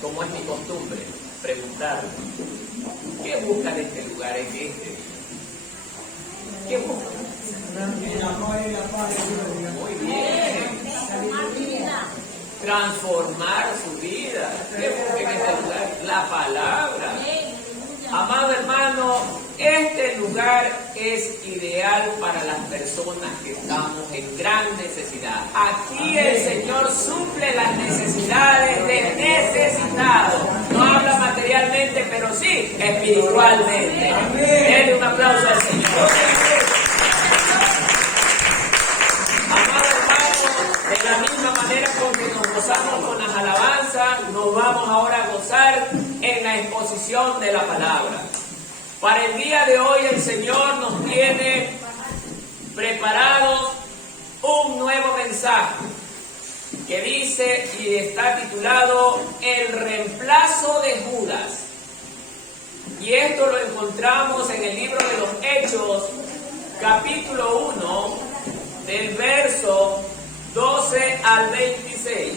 como es mi costumbre, preguntarle, ¿qué buscan en este lugar, en este día? ¿Qué buscan? Muy bien. Transformar su vida. ¿Qué buscan en este lugar? La palabra. Amado hermano, este lugar es ideal para las personas que estamos en gran necesidad. Aquí el Señor suple las necesidades del necesitado. No habla materialmente, pero sí espiritualmente. Denle un aplauso al Señor. Amado hermano, de la misma manera con que nos gozamos con las alabanzas, nos vamos ahora a gozar en la exposición de la palabra. Para el día de hoy el Señor nos tiene preparados un nuevo mensaje que dice y está titulado El reemplazo de Judas. Y esto lo encontramos en el libro de los Hechos, capítulo 1, del verso 12 al 26.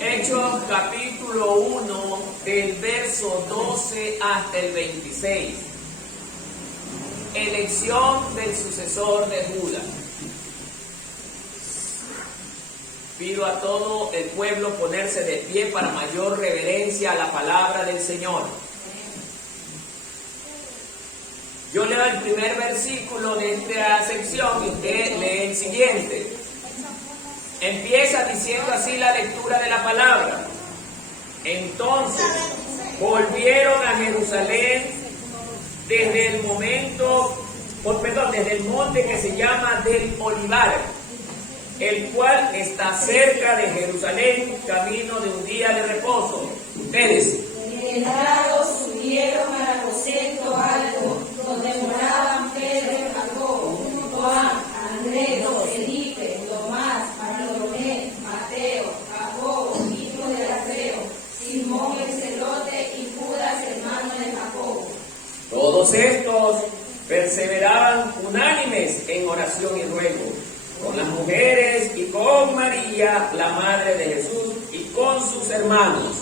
Hechos capítulo 1 del verso 12 hasta el 26. Elección del sucesor de Judas. Pido a todo el pueblo ponerse de pie para mayor reverencia a la palabra del Señor. Yo leo el primer versículo de esta sección y usted lee el siguiente. Empieza diciendo así la lectura de la palabra. Entonces volvieron a Jerusalén desde el monte que se llama del Olivar, el cual está cerca de Jerusalén, camino de un día de reposo. Ustedes. Entrados subieron al aposento alto, donde moraban Pedro, Jacobo, Juan, Andrés, Felipe, Tomás, Bartolomé, Mateo, Jacobo, hijo de Alfeo, Simón el celote y Judas, hermano de Jacobo. Todos estos perseveraban unánimes en oración y ruego, con las mujeres y con María, la madre de Jesús, y con sus hermanos.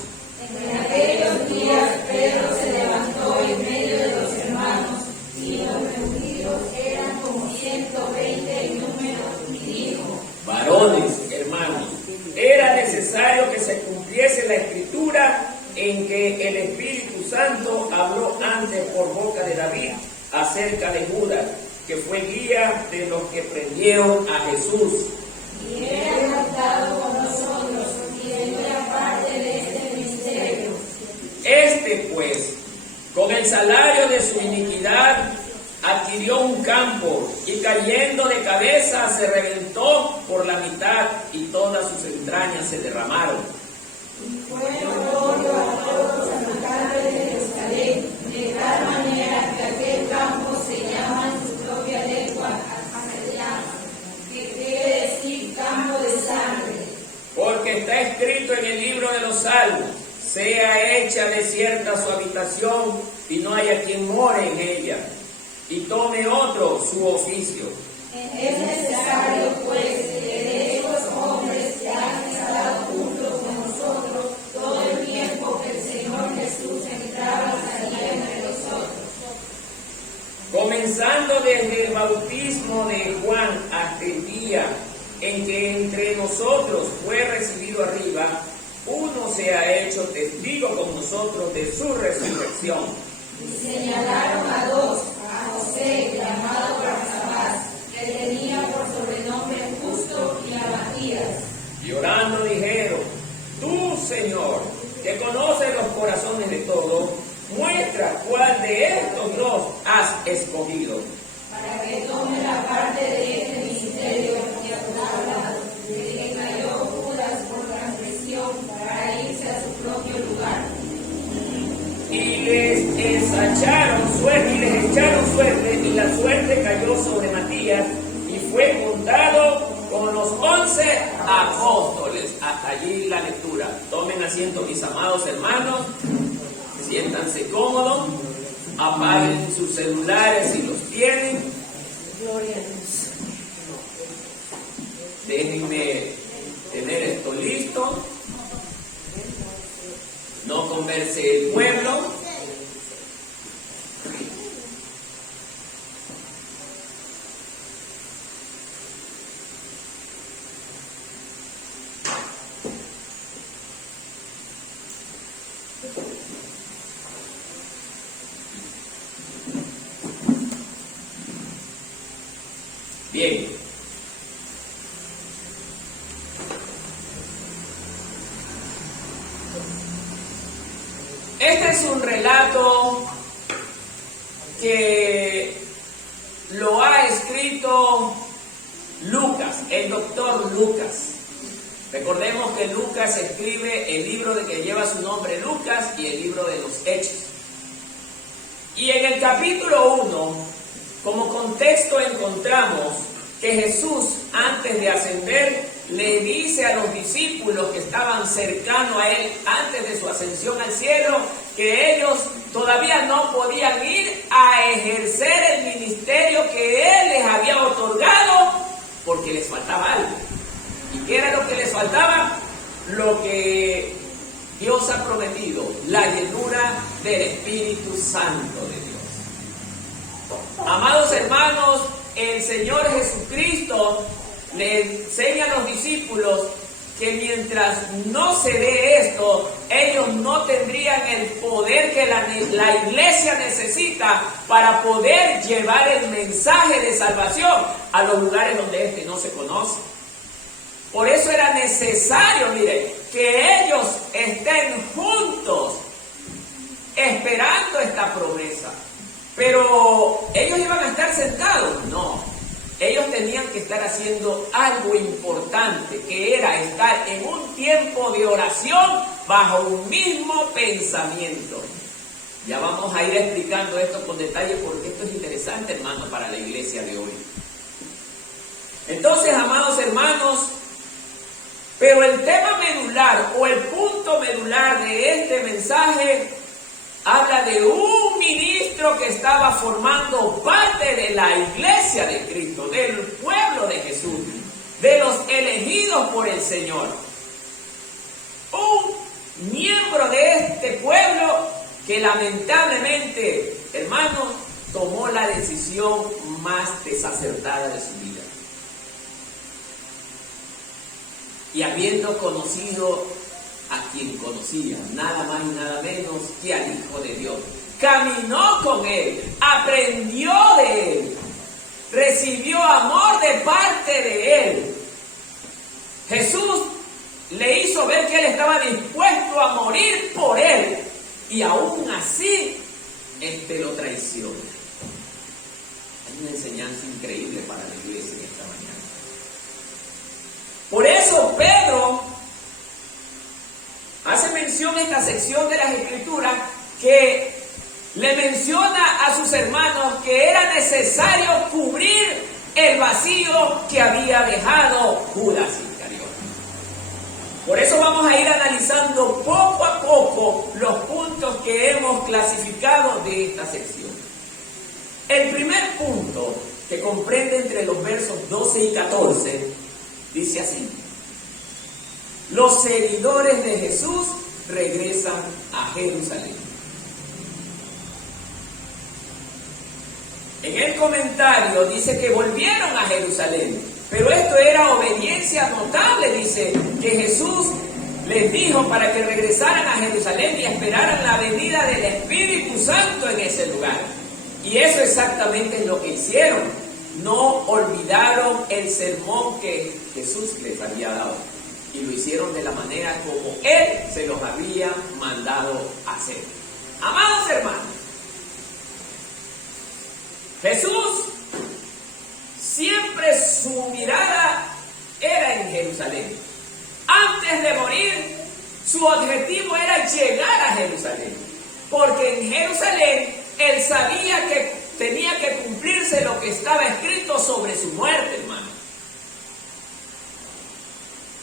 En aquellos días Pedro se levantó en medio de los hermanos, y los reunidos eran como 120 en número, y dijo: Varones, hermanos, era necesario que se cumpliese la escritura en que el Espíritu Santo habló antes por boca de David acerca de Judas, que fue guía de los que prendieron a Jesús. Y era levantado con nosotros, y él era parte de este misterio. Este, pues, con el salario de su iniquidad, adquirió un campo, y cayendo de cabeza se reventó por la mitad, y todas sus entrañas se derramaron. Y fue notorio a todos los habitantes de Jerusalén, de tal manera que aquel campo se llama en su propia lengua Armagedón, que quiere decir campo de sangre. Porque está escrito en el libro de los Salmos: sea hecha desierta su habitación, y no haya quien more en ella, y tome otro su oficio. Es necesario, pues, que de estos hombres que han estado juntos con nosotros todo el tiempo que el Señor Jesús entraba y salía entre nosotros. Comenzando desde el bautismo de Juan hasta el día en que entre nosotros fue recibido arriba, uno se ha hecho testigo con nosotros de su resurrección. Y señalaron a dos, a José, llamado Barsabás, que tenía por sobrenombre Justo, y a Matías. Y orando dijeron: tú, Señor, que conoces los corazones de todos, muestra cuál de estos dos has escogido, para que tome la parte de este ministerio que ha hablado, de que cayó Judas por transgresión para irse a su propio lugar. y les ensacharon su suerte cayó sobre Matías y fue contado con los 11 apóstoles. Hasta allí la lectura. Tomen asiento, mis amados hermanos, siéntanse cómodos, apaguen sus celulares si los tienen. Gloria a Dios. Déjenme tener esto listo. No converse el pueblo. Bien. Este es un relato que lo ha escrito Lucas, el doctor Lucas. Recordemos que Lucas escribe el libro de que lleva su nombre Lucas y el libro de los Hechos. Y en el capítulo 1, como contexto encontramos que Jesús, antes de ascender, le dice a los discípulos que estaban cercanos a él antes de su ascensión al cielo, que ellos todavía no podían ir a ejercer el ministerio que él les había otorgado porque les faltaba algo. ¿Y qué era lo que les faltaba? Lo que Dios ha prometido, la llenura del Espíritu Santo de Dios. Amados hermanos, el Señor Jesucristo le enseña a los discípulos que mientras no se dé esto, ellos no tendrían el poder que la iglesia necesita para poder llevar el mensaje de salvación a los lugares donde este no se conoce. Por eso era necesario, mire, que ellos estén juntos esperando esta promesa. Pero ellos iban a estar sentados, no. Ellos tenían que estar haciendo algo importante, que era estar en un tiempo de oración bajo un mismo pensamiento. Ya vamos a ir explicando esto con detalle porque esto es interesante, hermano, para la iglesia de hoy. Entonces, amados hermanos, pero el tema medular o el punto medular de este mensaje habla de un ministro que estaba formando parte de la iglesia de Cristo, del pueblo de Jesús, de los elegidos por el Señor. Un miembro de este pueblo que lamentablemente, hermanos, tomó la decisión más desacertada de su vida. Y habiendo conocido a quien conocía, nada más y nada menos que al Hijo de Dios, caminó con él, aprendió de él, recibió amor de parte de él. Jesús le hizo ver que él estaba dispuesto a morir por él, y aún así lo traiciona. Hay una enseñanza increíble para la iglesia en esta mañana. Por eso Pedro hace mención en esta sección de las Escrituras que le menciona a sus hermanos que era necesario cubrir el vacío que había dejado Judas Iscariote. Por eso vamos a ir analizando poco a poco los puntos que hemos clasificado de esta sección. El primer punto, que comprende entre los versos 12 y 14, dice así: los seguidores de Jesús regresan a Jerusalén. En el comentario dice que volvieron a Jerusalén, pero esto era obediencia notable. Dice que Jesús les dijo para que regresaran a Jerusalén y esperaran la venida del Espíritu Santo en ese lugar. Y eso exactamente es lo que hicieron. No olvidaron el sermón que Jesús les había dado. Y lo hicieron de la manera como Él se los había mandado hacer. Amados hermanos, Jesús siempre su mirada era en Jerusalén. Antes de morir, su objetivo era llegar a Jerusalén. Porque en Jerusalén Él sabía que tenía que cumplirse lo que estaba escrito sobre su muerte, hermano.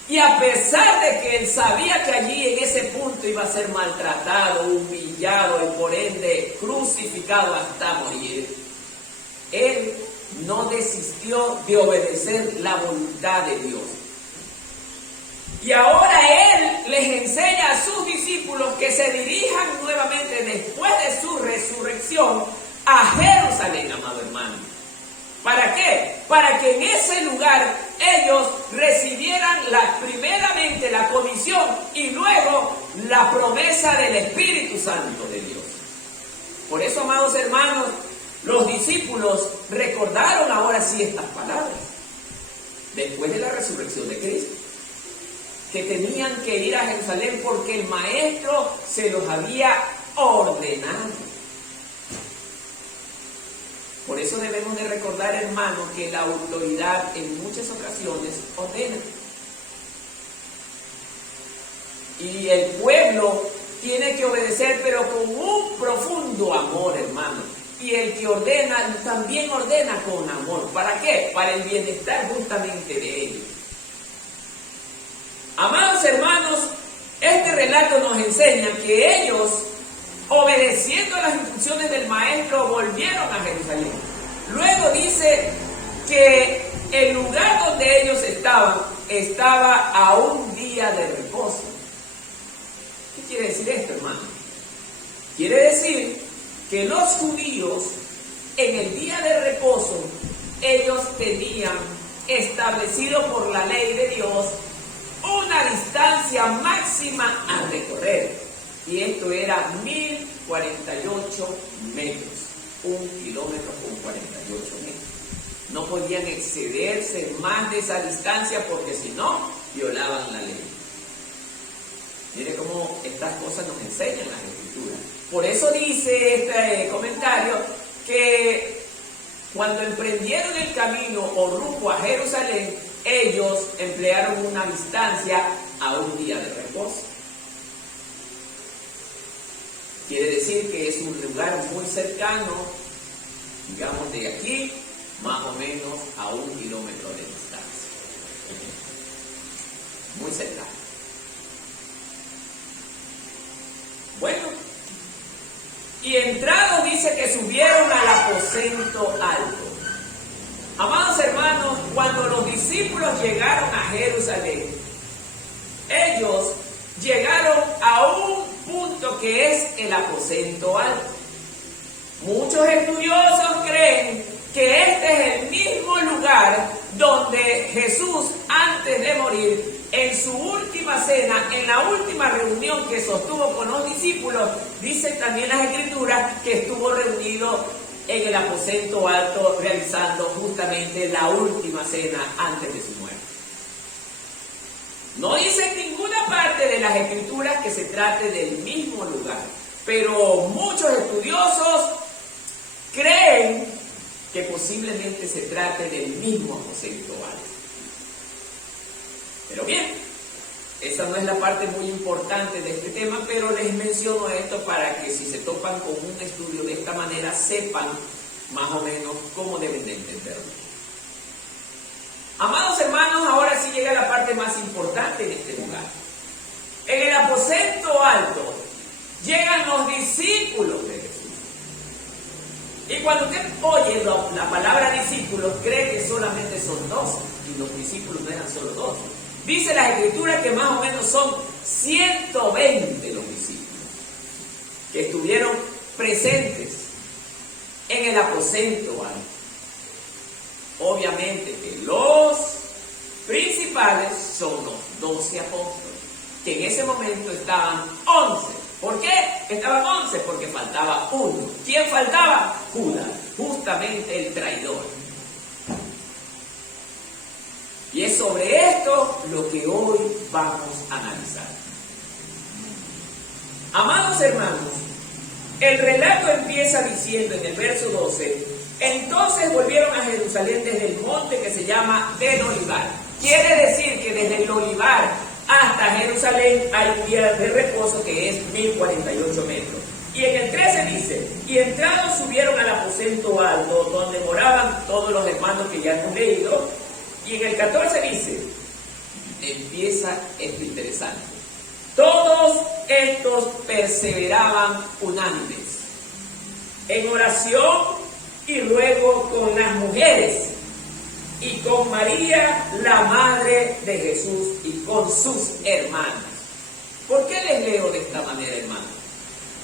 Y a pesar de que él sabía que allí en ese punto iba a ser maltratado, humillado y por ende crucificado hasta morir, él no desistió de obedecer la voluntad de Dios. Y ahora él les enseña a sus discípulos que se dirijan nuevamente después de su resurrección a Jerusalén, amado hermano. ¿Para qué? Para que en ese lugar ellos recibieran primeramente la comisión y luego la promesa del Espíritu Santo de Dios. Por eso, amados hermanos, los discípulos recordaron ahora sí estas palabras, después de la resurrección de Cristo, que tenían que ir a Jerusalén porque el Maestro se los había ordenado. Por eso debemos de recordar, hermanos, que la autoridad en muchas ocasiones ordena. Y el pueblo tiene que obedecer, pero con un profundo amor, hermano. Y el que ordena también ordena con amor. ¿Para qué? Para el bienestar justamente de ellos. Amados hermanos, este relato nos enseña que ellos, obedeciendo las instrucciones del Maestro, volvieron a Jerusalén. Luego dice que el lugar donde ellos estaba a un día de reposo. ¿Qué quiere decir esto, hermano? Quiere decir que los judíos, en el día de reposo, ellos tenían establecido por la ley de Dios una distancia máxima a recorrer. Y esto era 1048 metros, 1 kilómetro con 48 metros. No podían excederse más de esa distancia porque si no, violaban la ley. Mire cómo estas cosas nos enseñan las Escrituras. Por eso dice este comentario que cuando emprendieron el camino o rumbo a Jerusalén, ellos emplearon una distancia a un día de reposo. Quiere decir que es un lugar muy cercano, digamos de aquí, más o menos a 1 kilómetro de distancia. Muy cercano. Bueno, y entrados dice que subieron al aposento alto. Amados hermanos, cuando los discípulos llegaron a Jerusalén, ellos llegaron a un punto que es el aposento alto. Muchos estudiosos creen que este es el mismo lugar donde Jesús, antes de morir, en su última cena, en la última reunión que sostuvo con los discípulos, dice también las Escrituras que estuvo reunido en el aposento alto realizando justamente la última cena antes de su muerte. No dice en ninguna parte de las Escrituras que se trate del mismo lugar, pero muchos estudiosos creen que posiblemente se trate del mismo aposento alto. Pero bien, esa no es la parte muy importante de este tema, pero les menciono esto para que si se topan con un estudio de esta manera, sepan más o menos cómo deben de entenderlo. Amados hermanos, ahora sí llega la parte más importante de este lugar. En el aposento alto llegan los discípulos de Jesús. Y cuando usted oye la palabra discípulos, cree que solamente son 12, y los discípulos no eran solo 12. Dice la Escritura que más o menos son 120 los discípulos que estuvieron presentes en el aposento alto. Obviamente que los principales son los 12 apóstoles, que en ese momento estaban 11. ¿Por qué estaban 11? Porque faltaba uno. ¿Quién faltaba? Judas, justamente el traidor. Y es sobre esto lo que hoy vamos a analizar. Amados hermanos, el relato empieza diciendo en el verso 12: entonces volvieron a Jerusalén desde el monte que se llama del Olivar. Quiere decir que desde el Olivar hasta Jerusalén hay un día de reposo que es 1048 metros. Y en el 13 dice, y entrados subieron al aposento alto, donde moraban todos los hermanos que ya hemos leído. Y en el 14 dice, empieza esto interesante. Todos estos perseveraban unánimes en oración y luego con las mujeres y con María, la madre de Jesús, y con sus hermanas. ¿Por qué les leo de esta manera, hermanos?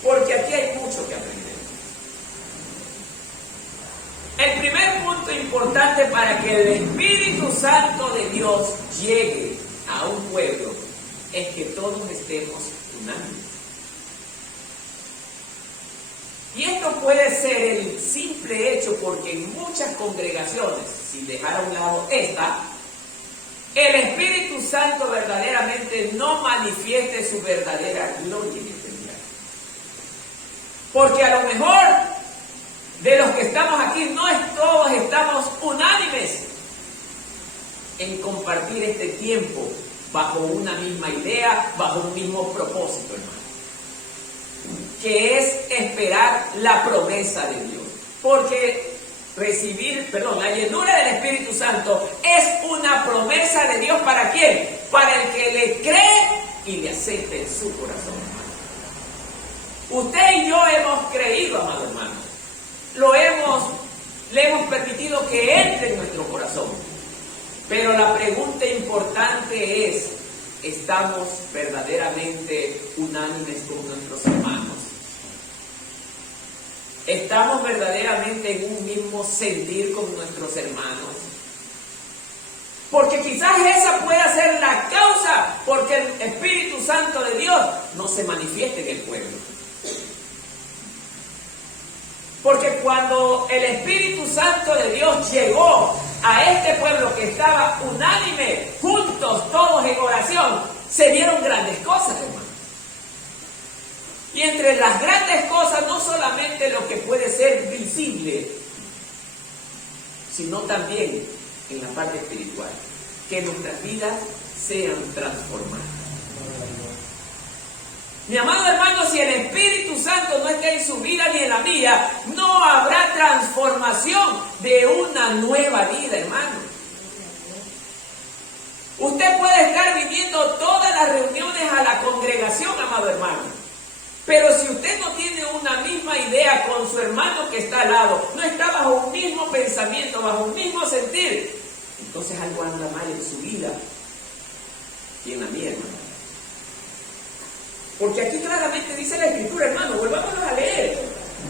Porque aquí hay mucho que aprender. El primer punto importante para que el Espíritu Santo de Dios llegue a un pueblo es que todos estemos unánimes. Y esto puede ser el simple hecho porque en muchas congregaciones, sin dejar a un lado esta, el Espíritu Santo verdaderamente no manifieste su verdadera gloria en este día. Porque a lo mejor de los que estamos aquí, no todos estamos unánimes en compartir este tiempo bajo una misma idea, bajo un mismo propósito, hermano, que es esperar la promesa de Dios. Porque la llenura del Espíritu Santo es una promesa de Dios. ¿Para quién? Para el que le cree y le acepte en su corazón, hermano. Usted y yo hemos creído, amado hermano. Le hemos permitido que entre en nuestro corazón. Pero la pregunta importante es, ¿estamos verdaderamente unánimes con nuestros hermanos? ¿Estamos verdaderamente en un mismo sentir con nuestros hermanos? Porque quizás esa pueda ser la causa porque el Espíritu Santo de Dios no se manifieste en el pueblo. Porque cuando el Espíritu Santo de Dios llegó a este pueblo que estaba unánime, juntos, todos en oración, se vieron grandes cosas, hermano. Y entre las grandes cosas, no solamente lo que puede ser visible, sino también en la parte espiritual, que nuestras vidas sean transformadas. Mi amado hermano, si el Espíritu Santo no está en su vida ni en la mía, no habrá transformación de una nueva vida, hermano. Usted puede estar viniendo todas las reuniones a la congregación, amado hermano. Pero si usted no tiene una misma idea con su hermano que está al lado, no está bajo un mismo pensamiento, bajo un mismo sentir, entonces algo anda mal en su vida y en la mía, hermano. Porque aquí claramente dice la Escritura, hermano, volvámonos a leer.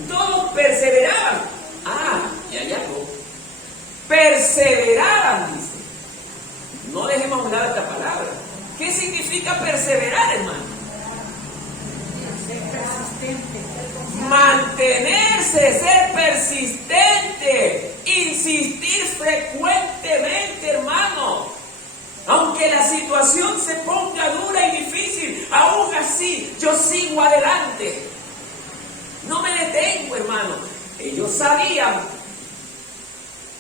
Todos perseveraban. Y allá no. Perseveraban, dice. No dejemos a un lado esta palabra. ¿Qué significa perseverar, hermano? Mantenerse, ser persistente, insistir frecuentemente, hermano. Aunque la situación se ponga dura y difícil, aún así yo sigo adelante. No me detengo, hermano. Ellos sabían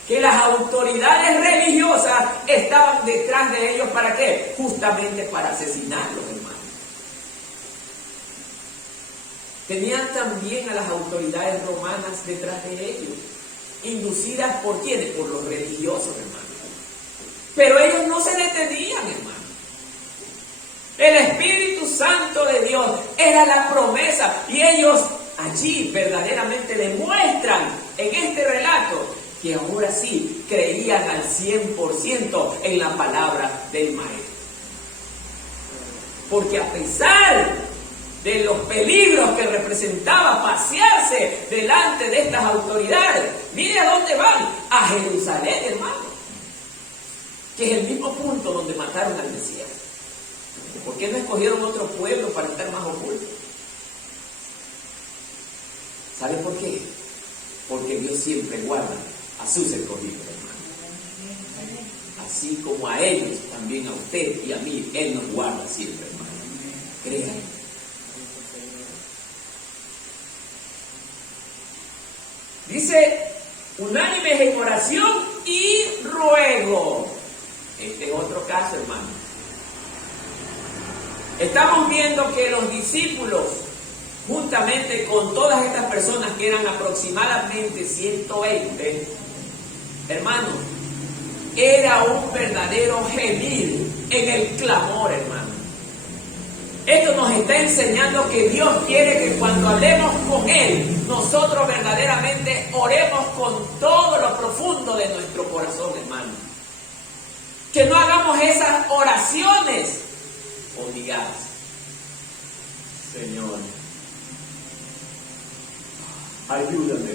que las autoridades religiosas estaban detrás de ellos. ¿Para qué? Justamente para asesinarlos, hermano. Tenían también a las autoridades romanas detrás de ellos, inducidas por ¿quiénes? Por los religiosos, hermano. Pero ellos no se detenían, hermano. El Espíritu Santo de Dios era la promesa y ellos allí verdaderamente demuestran en este relato que ahora sí creían al 100% en la palabra del Maestro. Porque a pesar de los peligros que representaba pasearse delante de estas autoridades, mire a dónde van, a Jerusalén, hermano, que es el mismo punto donde mataron al Mesías. ¿Por qué no escogieron otro pueblo para estar más ocultos? ¿Sabe por qué? Porque Dios siempre guarda a sus escogidos, hermano. Así como a ellos, también a usted y a mí, Él nos guarda siempre, hermano. Créanme. Dice, unánimes en oración y ruego. Este es otro caso, hermano. Estamos viendo que los discípulos juntamente con todas estas personas que eran aproximadamente 120, hermanos, era un verdadero gemir en el clamor, hermano. Esto nos está enseñando que Dios quiere que cuando hablemos con Él, nosotros verdaderamente oremos con todo lo profundo de nuestro corazón, hermano. Que no hagamos esas oraciones obligadas. Señor, ayúdame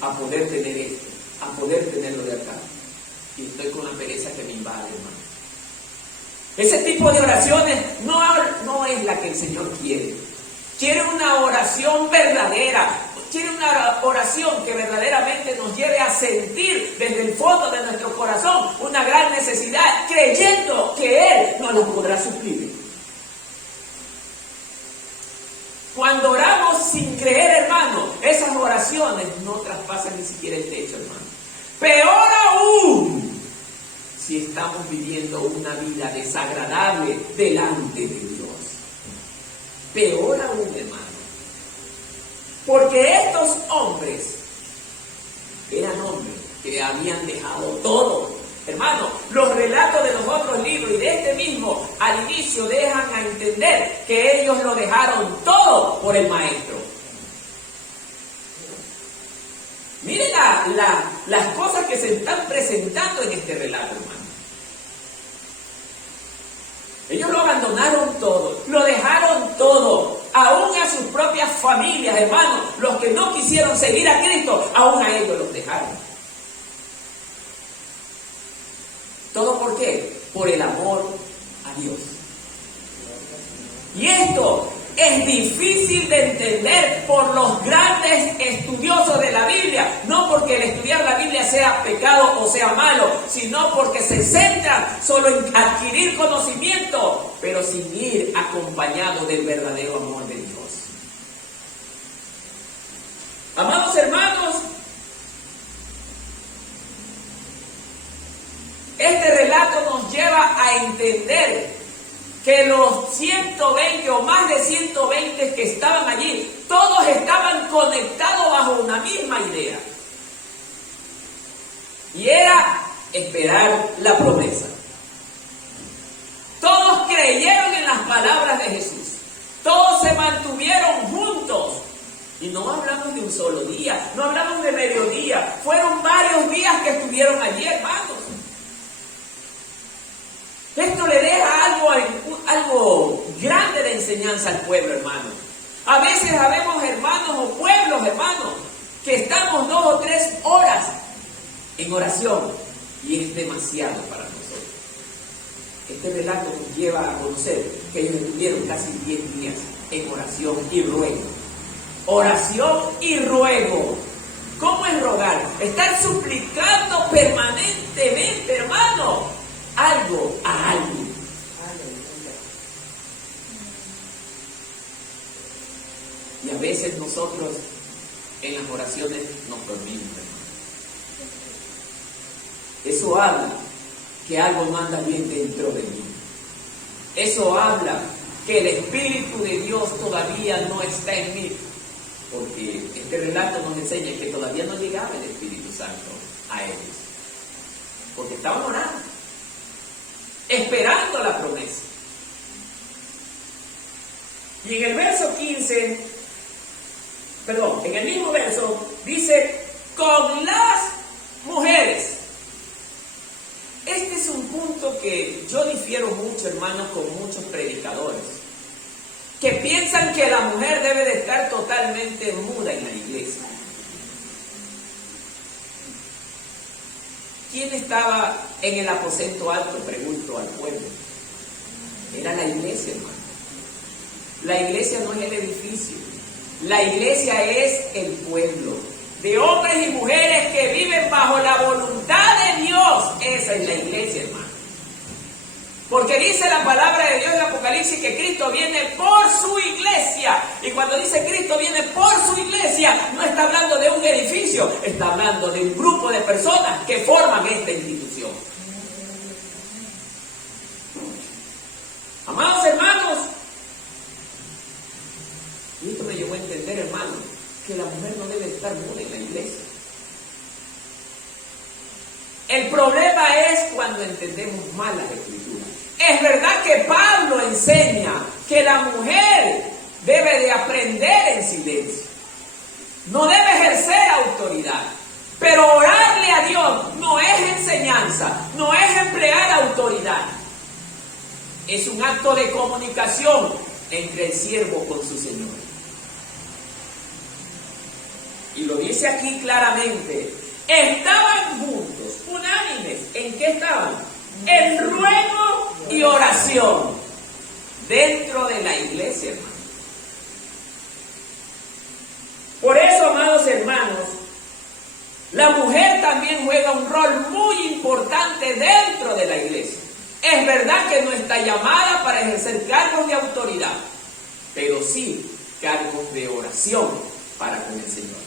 a poder tener esto, a poder tenerlo de acá. Y estoy con la pereza que me invade, hermano. Ese tipo de oraciones no es la que el Señor quiere. Quiere una oración verdadera. Quiere una oración que verdaderamente nos lleve a sentir desde el fondo de nuestro corazón una gran necesidad, creyendo que Él nos la podrá suplir. Cuando oramos sin creer, hermano, esas oraciones no traspasan ni siquiera el techo, hermano. Peor aún, si estamos viviendo una vida desagradable delante de Dios. Peor aún, hermano. Porque estos hombres eran hombres que habían dejado todo. Hermano, los relatos de los otros libros y de este mismo al inicio dejan a entender que ellos lo dejaron todo por el Maestro. Miren las cosas que se están presentando en este relato, hermano. Ellos lo abandonaron todo, lo dejaron todo, aún a sus propias familias, hermanos. Los que no quisieron seguir a Cristo, aún a ellos los dejaron. ¿Todo por qué? Por el amor a Dios. Y esto es difícil de entender por los grandes estudiosos de la Biblia, no porque el estudiar la Biblia sea pecado o sea malo, sino porque se centran solo en adquirir conocimiento, pero sin ir acompañado del verdadero amor de Dios. Amados hermanos, este relato nos lleva a entender que los 120 o más de 120 que estaban allí, todos estaban conectados bajo una misma idea. Y era esperar la promesa. Todos creyeron en las palabras de Jesús. Todos se mantuvieron juntos. Y no hablamos de un solo día, no hablamos de mediodía. Fueron varios días que estuvieron allí, hermanos. Esto le deja algo grande de enseñanza al pueblo, hermano. A veces habemos hermanos o pueblos, hermanos, que estamos 2 o 3 horas en oración y es demasiado para nosotros. Este relato nos lleva a conocer que ellos estuvieron casi 10 días en oración y ruego. Oración y ruego. ¿Cómo es rogar? Estar suplicando permanentemente, hermano, algo a alguien. Y a veces nosotros en las oraciones nos dormimos, hermano. Eso habla que algo no anda bien dentro de mí. Eso habla que el Espíritu de Dios todavía no está en mí. Porque este relato nos enseña que todavía no llegaba el Espíritu Santo a ellos. Porque estaban orando, esperando la promesa. Y en el verso 15, en el mismo verso, dice, con las mujeres. Este es un punto que yo difiero mucho, hermanos, con muchos predicadores, que piensan que la mujer debe de estar totalmente muda en la iglesia. ¿Quién estaba en el aposento alto? Pregunto al pueblo. Era la iglesia, hermano. La iglesia no es el edificio. La iglesia es el pueblo de hombres y mujeres que viven bajo la voluntad de Dios. Esa es la iglesia, hermano. Porque dice la palabra de Dios en Apocalipsis que Cristo viene por su iglesia. Y cuando dice Cristo viene por su iglesia, no está hablando de un edificio, está hablando de un grupo de personas que forman esta institución. Amados hermanos, que la mujer no debe estar muda en la iglesia. El problema es cuando entendemos mal las escrituras. Es verdad que Pablo enseña que la mujer debe de aprender en silencio. No debe ejercer autoridad. Pero orarle a Dios no es enseñanza, no es emplear autoridad. Es un acto de comunicación entre el siervo con su Señor. Y lo dice aquí claramente. Estaban juntos, unánimes. ¿En qué estaban? En ruego y oración. Dentro de la iglesia, hermano. Por eso, amados hermanos, la mujer también juega un rol muy importante dentro de la iglesia. Es verdad que no está llamada para ejercer cargos de autoridad, pero sí cargos de oración para con el Señor.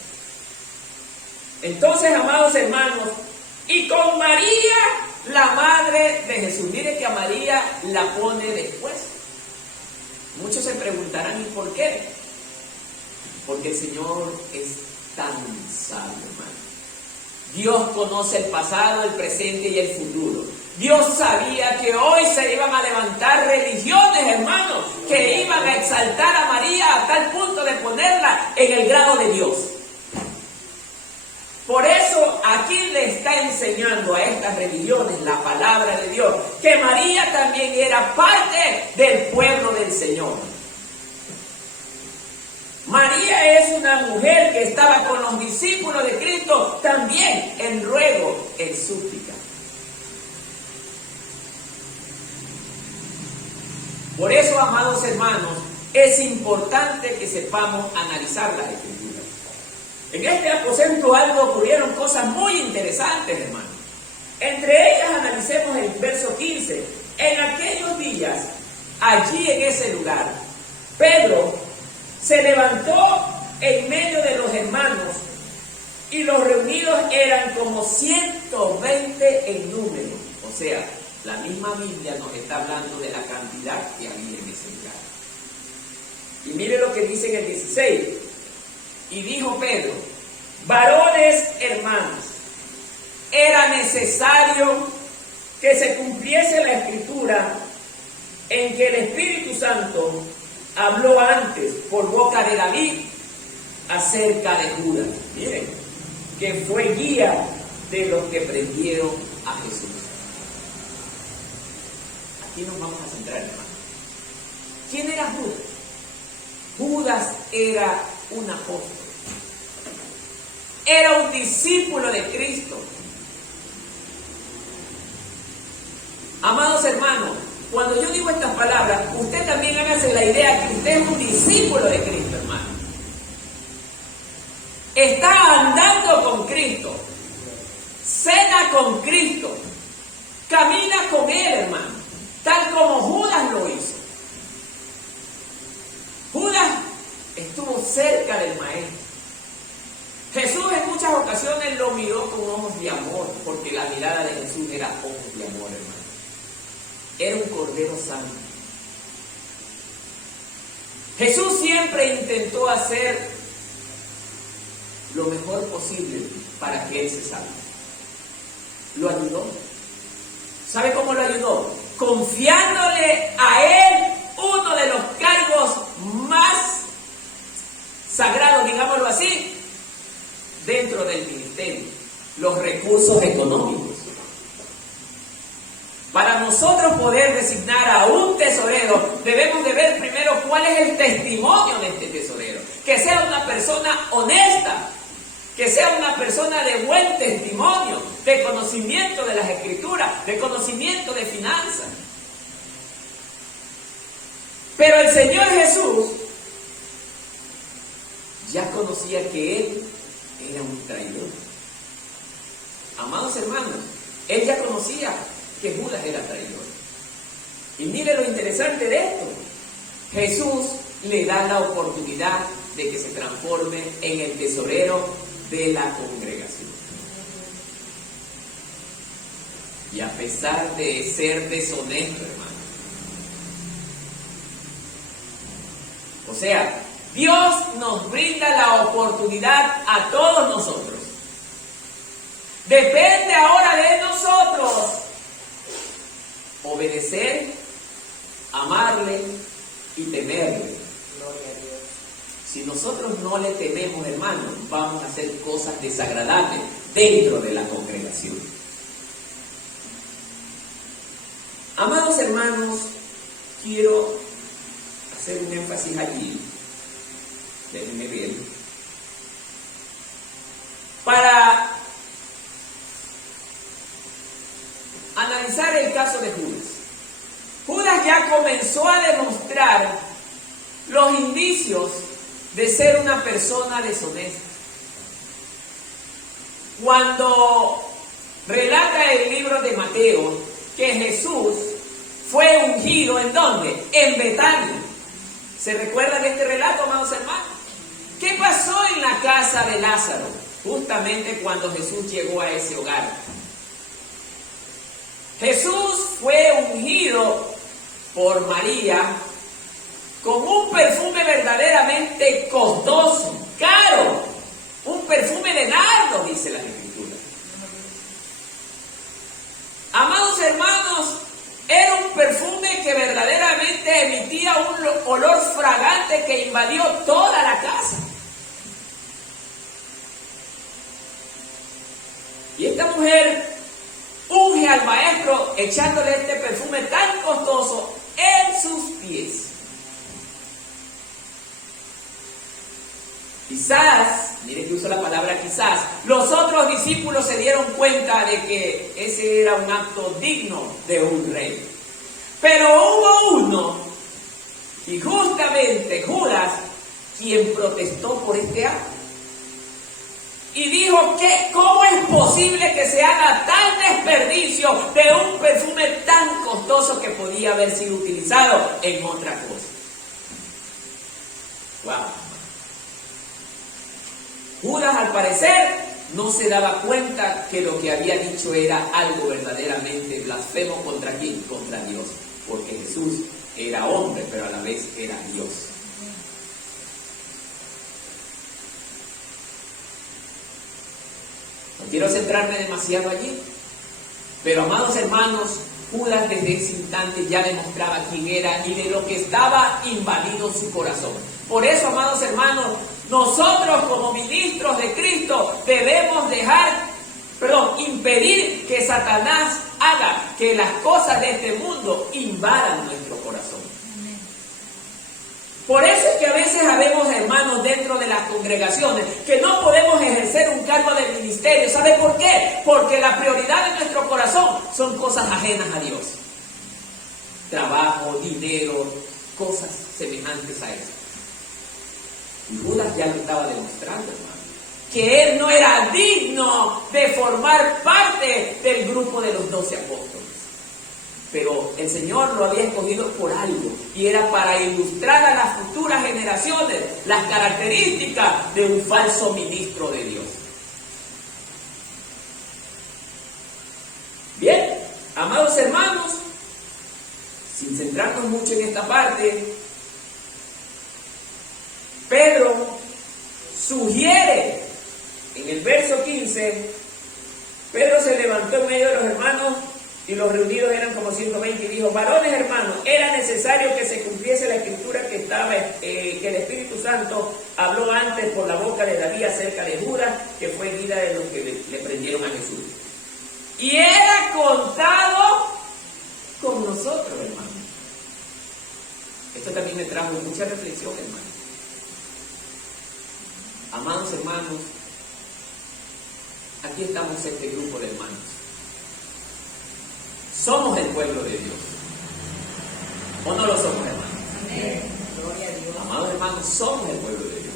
Entonces, amados hermanos, y con María, la madre de Jesús. Mire que a María la pone después. Muchos se preguntarán, ¿y por qué? Porque el Señor es tan sabio, hermano. Dios conoce el pasado, el presente y el futuro. Dios sabía que hoy se iban a levantar religiones, hermanos, que iban a exaltar a María a tal punto de ponerla en el grado de Dios. Por eso aquí le está enseñando a estas religiones la palabra de Dios, que María también era parte del pueblo del Señor. María es una mujer que estaba con los discípulos de Cristo también en ruego, en súplica. Por eso, amados hermanos, es importante que sepamos analizar las Escrituras. En este aposento algo ocurrieron cosas muy interesantes, hermanos. Entre ellas analicemos el verso 15. En aquellos días, allí en ese lugar, Pedro se levantó en medio de los hermanos y los reunidos eran como 120 en número. O sea, la misma Biblia nos está hablando de la cantidad que había en ese lugar. Y mire lo que dice en el 16. Y dijo Pedro: varones hermanos, era necesario que se cumpliese la escritura en que el Espíritu Santo habló antes por boca de David acerca de Judas. Miren, que fue guía de los que prendieron a Jesús. Aquí nos vamos a centrar, hermano. ¿Quién era Judas? Judas era un apóstol. Era un discípulo de Cristo. Amados hermanos, cuando yo digo estas palabras, usted también hágase la idea que usted es un discípulo de Cristo, hermano. Está andando con Cristo. Cena con Cristo. Camina con Él, hermano. Tal como Judas lo hizo. Judas estuvo cerca del Maestro. Jesús en muchas ocasiones lo miró con ojos de amor, porque la mirada de Jesús era ojos de amor, hermano. Era un cordero santo. Jesús siempre intentó hacer lo mejor posible para que él se salve. Lo ayudó. ¿Sabe cómo lo ayudó? Confiándole a él uno de los cargos más sagrados, digámoslo así, dentro del ministerio: los recursos económicos. Para nosotros poder designar a un tesorero, debemos de ver primero cuál es el testimonio de este tesorero. Que sea una persona honesta, que sea una persona de buen testimonio, de conocimiento de las Escrituras, de conocimiento de finanzas. Pero el Señor Jesús ya conocía que Él era un traidor. Amados hermanos, Él ya conocía que Judas era traidor. Y mire lo interesante de esto. Jesús le da la oportunidad de que se transforme en el tesorero de la congregación. Y a pesar de ser deshonesto, hermano. O sea, Dios nos brinda la oportunidad a todos nosotros. Depende ahora de nosotros obedecer, amarle y temerle. Gloria a Dios. Si nosotros no le tememos, hermanos, vamos a hacer cosas desagradables dentro de la congregación. Amados hermanos, quiero hacer un énfasis allí. Déjenme ver. Para analizar el caso de Judas. Judas ya comenzó a demostrar los indicios de ser una persona deshonesta. Cuando relata el libro de Mateo que Jesús fue ungido, ¿en dónde? En Betania. ¿Se recuerdan de este relato, amados hermanos? ¿Qué pasó en la casa de Lázaro? Justamente cuando Jesús llegó a ese hogar. Jesús fue ungido por María con un perfume verdaderamente costoso, caro, un perfume de nardo, dice la Escritura. Amados hermanos, era un perfume que verdaderamente emitía un olor fragante que invadió toda la casa. Y esta mujer unge al maestro echándole este perfume tan costoso en sus pies. Quizás, miren que uso la palabra quizás, los otros discípulos se dieron cuenta de que ese era un acto digno de un rey. Pero hubo uno, y justamente Judas, quien protestó por este acto. Y dijo que ¿cómo es posible que se haga tal desperdicio de un perfume tan costoso que podía haber sido utilizado en otra cosa? Wow. Judas, al parecer, no se daba cuenta que lo que había dicho era algo verdaderamente blasfemo. ¿Contra quién? Contra Dios. Porque Jesús era hombre, pero a la vez era Dios. No quiero centrarme demasiado allí, pero amados hermanos, Judas desde ese instante ya demostraba quién era y de lo que estaba invadido su corazón. Por eso, amados hermanos, nosotros como ministros de Cristo debemos impedir que Satanás haga que las cosas de este mundo invadan nuestro corazón. Por eso es que a veces habemos hermanos dentro de las congregaciones que no podemos ejercer un cargo de ministerio. ¿Sabe por qué? Porque la prioridad de nuestro corazón son cosas ajenas a Dios. Trabajo, dinero, cosas semejantes a eso. Y Judas ya lo estaba demostrando, hermano, que él no era digno de formar parte del grupo de los 12 apóstoles. Pero el Señor lo había escogido por algo, y era para ilustrar a las futuras generaciones las características de un falso ministro de Dios. Bien, amados hermanos, sin centrarnos mucho en esta parte, Pedro sugiere en el verso 15, Pedro se levantó en medio de los hermanos y los reunidos eran como 120 y dijo: varones hermanos, era necesario que se cumpliese la escritura que el Espíritu Santo habló antes por la boca de David acerca de Judas, que fue herida de los que le prendieron a Jesús. Y era contado con nosotros, hermanos. Esto también me trajo mucha reflexión, hermanos. Amados hermanos, aquí estamos este grupo de hermanos. Somos el pueblo de Dios. ¿O no lo somos, hermanos? Amén. Gloria a Dios. Amados hermanos, somos el pueblo de Dios.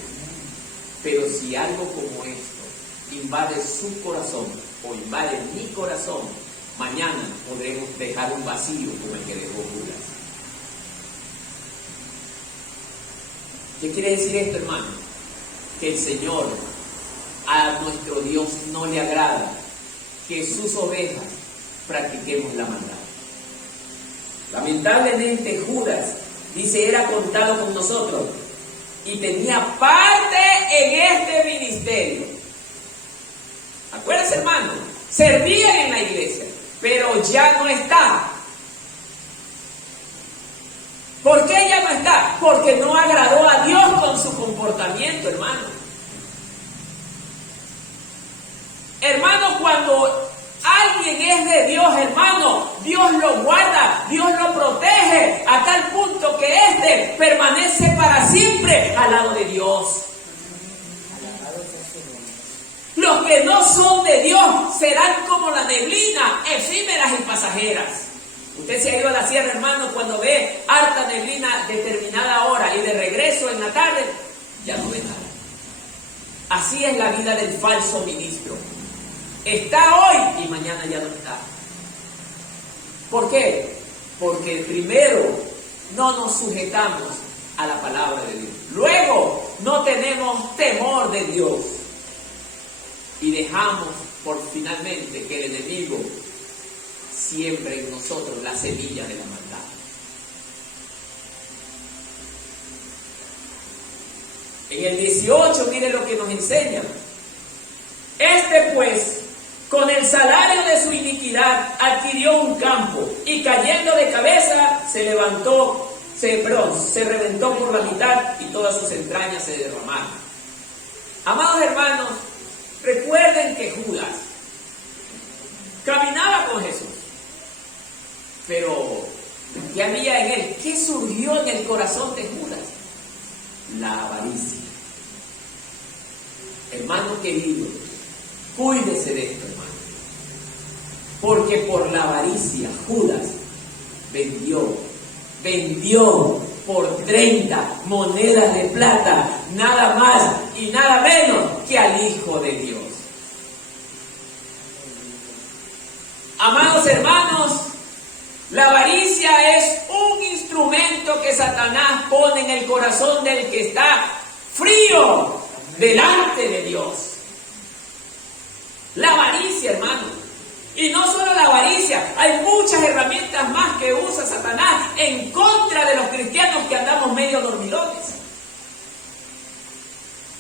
Pero si algo como esto invade su corazón o invade mi corazón, mañana podremos dejar un vacío como el que dejó Judas. ¿Qué quiere decir esto, hermano? Que el Señor, a nuestro Dios no le agrada que sus ovejas practiquemos la maldad. Lamentablemente Judas dice: era contado con nosotros. y tenía parte en este ministerio. Acuérdense, hermano, servían en la iglesia, pero ya no está. ¿Por qué ya no está? Porque no agradó a Dios con su comportamiento, hermano. Hermano, cuando alguien es de Dios, hermano, Dios lo guarda, Dios lo protege, a tal punto que éste permanece para siempre al lado de Dios. Los que no son de Dios serán como la neblina, efímeras y pasajeras. Usted se ha ido a la sierra, hermano, cuando ve harta neblina determinada hora y de regreso en la tarde, ya no ve nada. Así es la vida del falso ministro. Está hoy y mañana ya no está. ¿Por qué? Porque primero no nos sujetamos a la palabra de Dios. Luego no tenemos temor de Dios. Y dejamos por finalmente que el enemigo siembre en nosotros la semilla de la maldad. En el 18, mire lo que nos enseña. Este pues, con el salario de su iniquidad, adquirió un campo y cayendo de cabeza se levantó, se reventó por la mitad y todas sus entrañas se derramaron. Amados hermanos, recuerden que Judas caminaba con Jesús, pero ¿qué había en él? ¿Qué surgió en el corazón de Judas? La avaricia. Hermano querido, cuídese de esto, hermano, porque por la avaricia Judas vendió por 30 monedas de plata, nada más y nada menos que al Hijo de Dios. Amados hermanos, la avaricia es un instrumento que Satanás pone en el corazón del que está frío delante de Dios. La avaricia, hermano. Y no solo la avaricia, hay muchas herramientas más que usa Satanás en contra de los cristianos que andamos medio dormilones.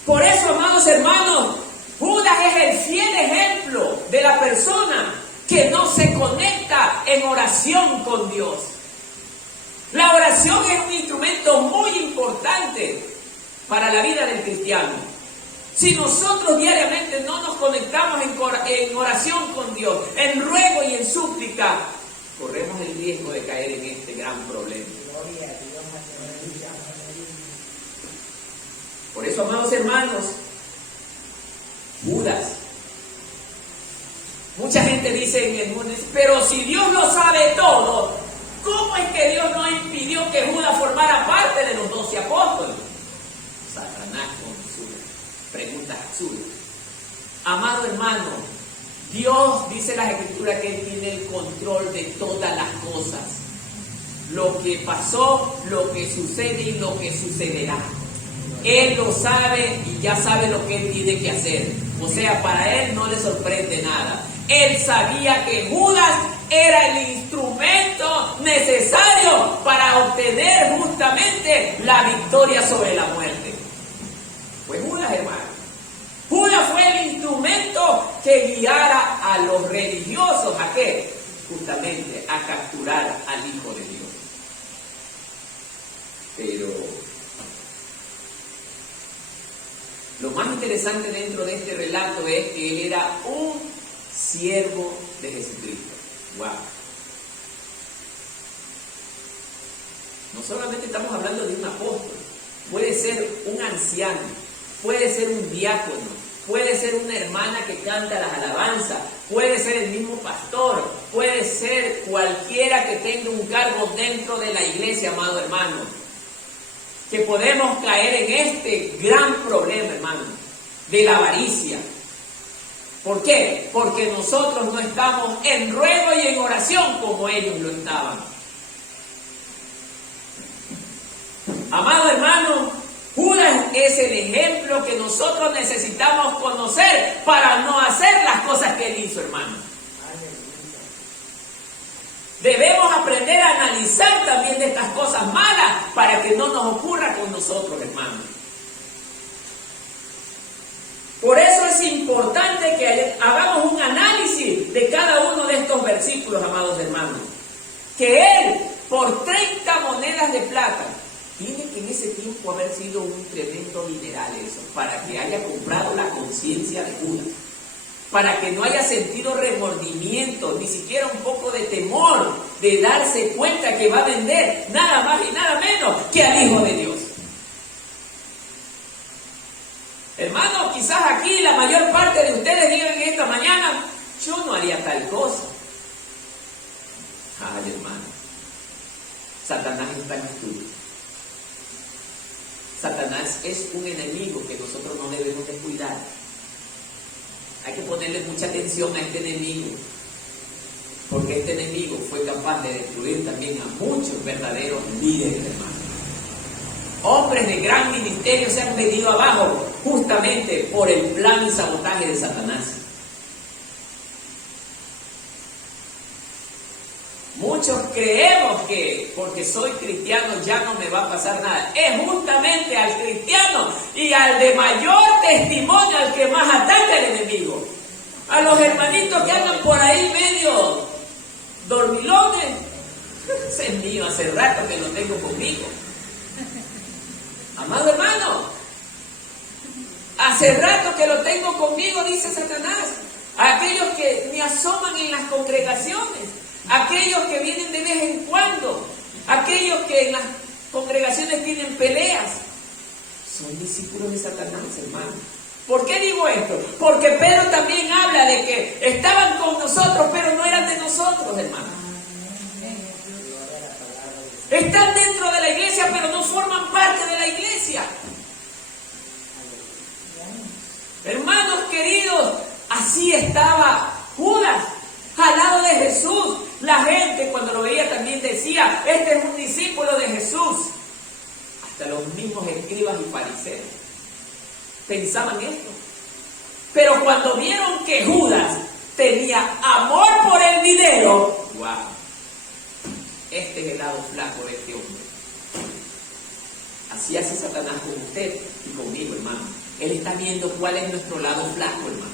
Por eso, amados hermanos, Judas es el fiel ejemplo de la persona que no se conecta en oración con Dios. La oración es un instrumento muy importante para la vida del cristiano. Si nosotros diariamente no nos conectamos en oración con Dios, en ruego y en súplica, corremos el riesgo de caer en este gran problema. Por eso, amados hermanos, Judas. Mucha gente dice en el mundo, pero si Dios lo sabe todo, ¿cómo es que Dios no impidió que Judas formara parte de los 12 apóstoles? Satanás con sus preguntas absurdas. Amado hermano, Dios dice en las Escrituras que Él tiene el control de todas las cosas. Lo que pasó, lo que sucede y lo que sucederá. Él lo sabe y ya sabe lo que Él tiene que hacer. O sea, para Él no le sorprende nada. Él sabía que Judas era el instrumento necesario para obtener justamente la victoria sobre la muerte. Fue Judas, hermano. Judas fue el instrumento que guiara a los religiosos, ¿a qué? Justamente a capturar al Hijo de Dios. Pero lo más interesante dentro de este relato es que él era un siervo de Jesucristo. ¡Wow! No solamente estamos hablando de un apóstol, puede ser un anciano, puede ser un diácono, puede ser una hermana que canta las alabanzas, puede ser el mismo pastor, puede ser cualquiera que tenga un cargo dentro de la iglesia, amado hermano. Que podemos caer en este gran problema, hermano, de la avaricia. ¿Por qué? Porque nosotros no estamos en ruego y en oración como ellos lo estaban. Amado hermano, Judas es el ejemplo que nosotros necesitamos conocer para no hacer las cosas que él hizo, hermano. Debemos aprender a analizar también de estas cosas malas para que no nos ocurra con nosotros, hermano. Por eso es importante que hagamos un análisis de cada uno de estos versículos, amados hermanos. Que él, por 30 monedas de plata, tiene que en ese tiempo haber sido un tremendo dineral eso, para que haya comprado la conciencia de Judas, para que no haya sentido remordimiento, ni siquiera un poco de temor de darse cuenta que va a vender nada más y nada menos que al Hijo de Dios. Hermano, quizás aquí la mayor parte de ustedes digan en esta mañana, yo no haría tal cosa. Ay, hermano, Satanás está en estudio. Satanás es un enemigo que nosotros no debemos de cuidar. Hay que ponerle mucha atención a este enemigo, porque este enemigo fue capaz de destruir también a muchos verdaderos líderes, hermanos. Hombres de gran ministerio se han venido abajo justamente por el plan y sabotaje de Satanás. Muchos creemos que porque soy cristiano ya no me va a pasar nada. Es justamente al cristiano y al de mayor testimonio al que más ataca el enemigo. A los hermanitos que andan por ahí medio dormilones, ese es mío, hace rato que lo tengo conmigo. Amado hermano, hace rato que lo tengo conmigo, dice Satanás. Aquellos que me asoman en las congregaciones, aquellos que vienen de vez en cuando, aquellos que en las congregaciones tienen peleas, son discípulos de Satanás, hermano. ¿Por qué digo esto? Porque Pedro también habla de que estaban con nosotros, pero no eran de nosotros, hermano. Están dentro de la iglesia, pero no forman parte de la iglesia. Hermanos queridos, así estaba Judas, al lado de Jesús. La gente cuando lo veía también decía, este es un discípulo de Jesús. Hasta los mismos escribas y fariseos pensaban esto. Pero cuando vieron que Judas tenía amor por el dinero, ¡wow! Este es el lado flaco de este hombre. Así hace Satanás con usted y conmigo, hermano. Él está viendo cuál es nuestro lado flaco, hermano.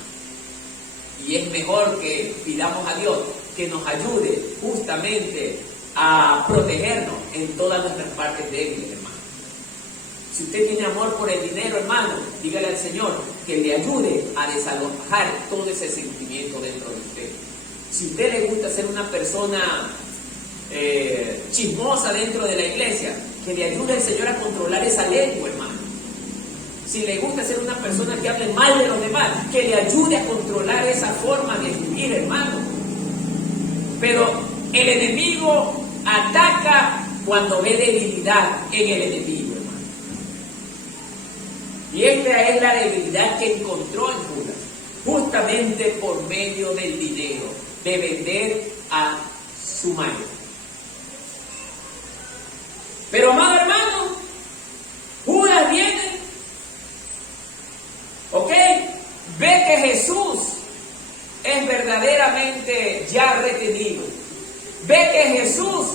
Y es mejor que pidamos a Dios que nos ayude justamente a protegernos en todas nuestras partes débiles, hermano. Si usted tiene amor por el dinero, hermano, dígale al Señor que le ayude a desalojar todo ese sentimiento dentro de usted. Si a usted le gusta ser una persona chismosa dentro de la iglesia, que le ayude el Señor a controlar esa lengua, hermano. Si le gusta ser una persona que hable mal de los demás, que le ayude a controlar esa forma de vivir, hermano. Pero el enemigo ataca cuando ve debilidad en el enemigo, hermano. Y esta es la debilidad que encontró en Judas, justamente por medio del dinero, de vender a su madre. Pero, amado hermano, Judas viene, ¿ok? Ve que Jesús es verdaderamente ya retenido. Ve que Jesús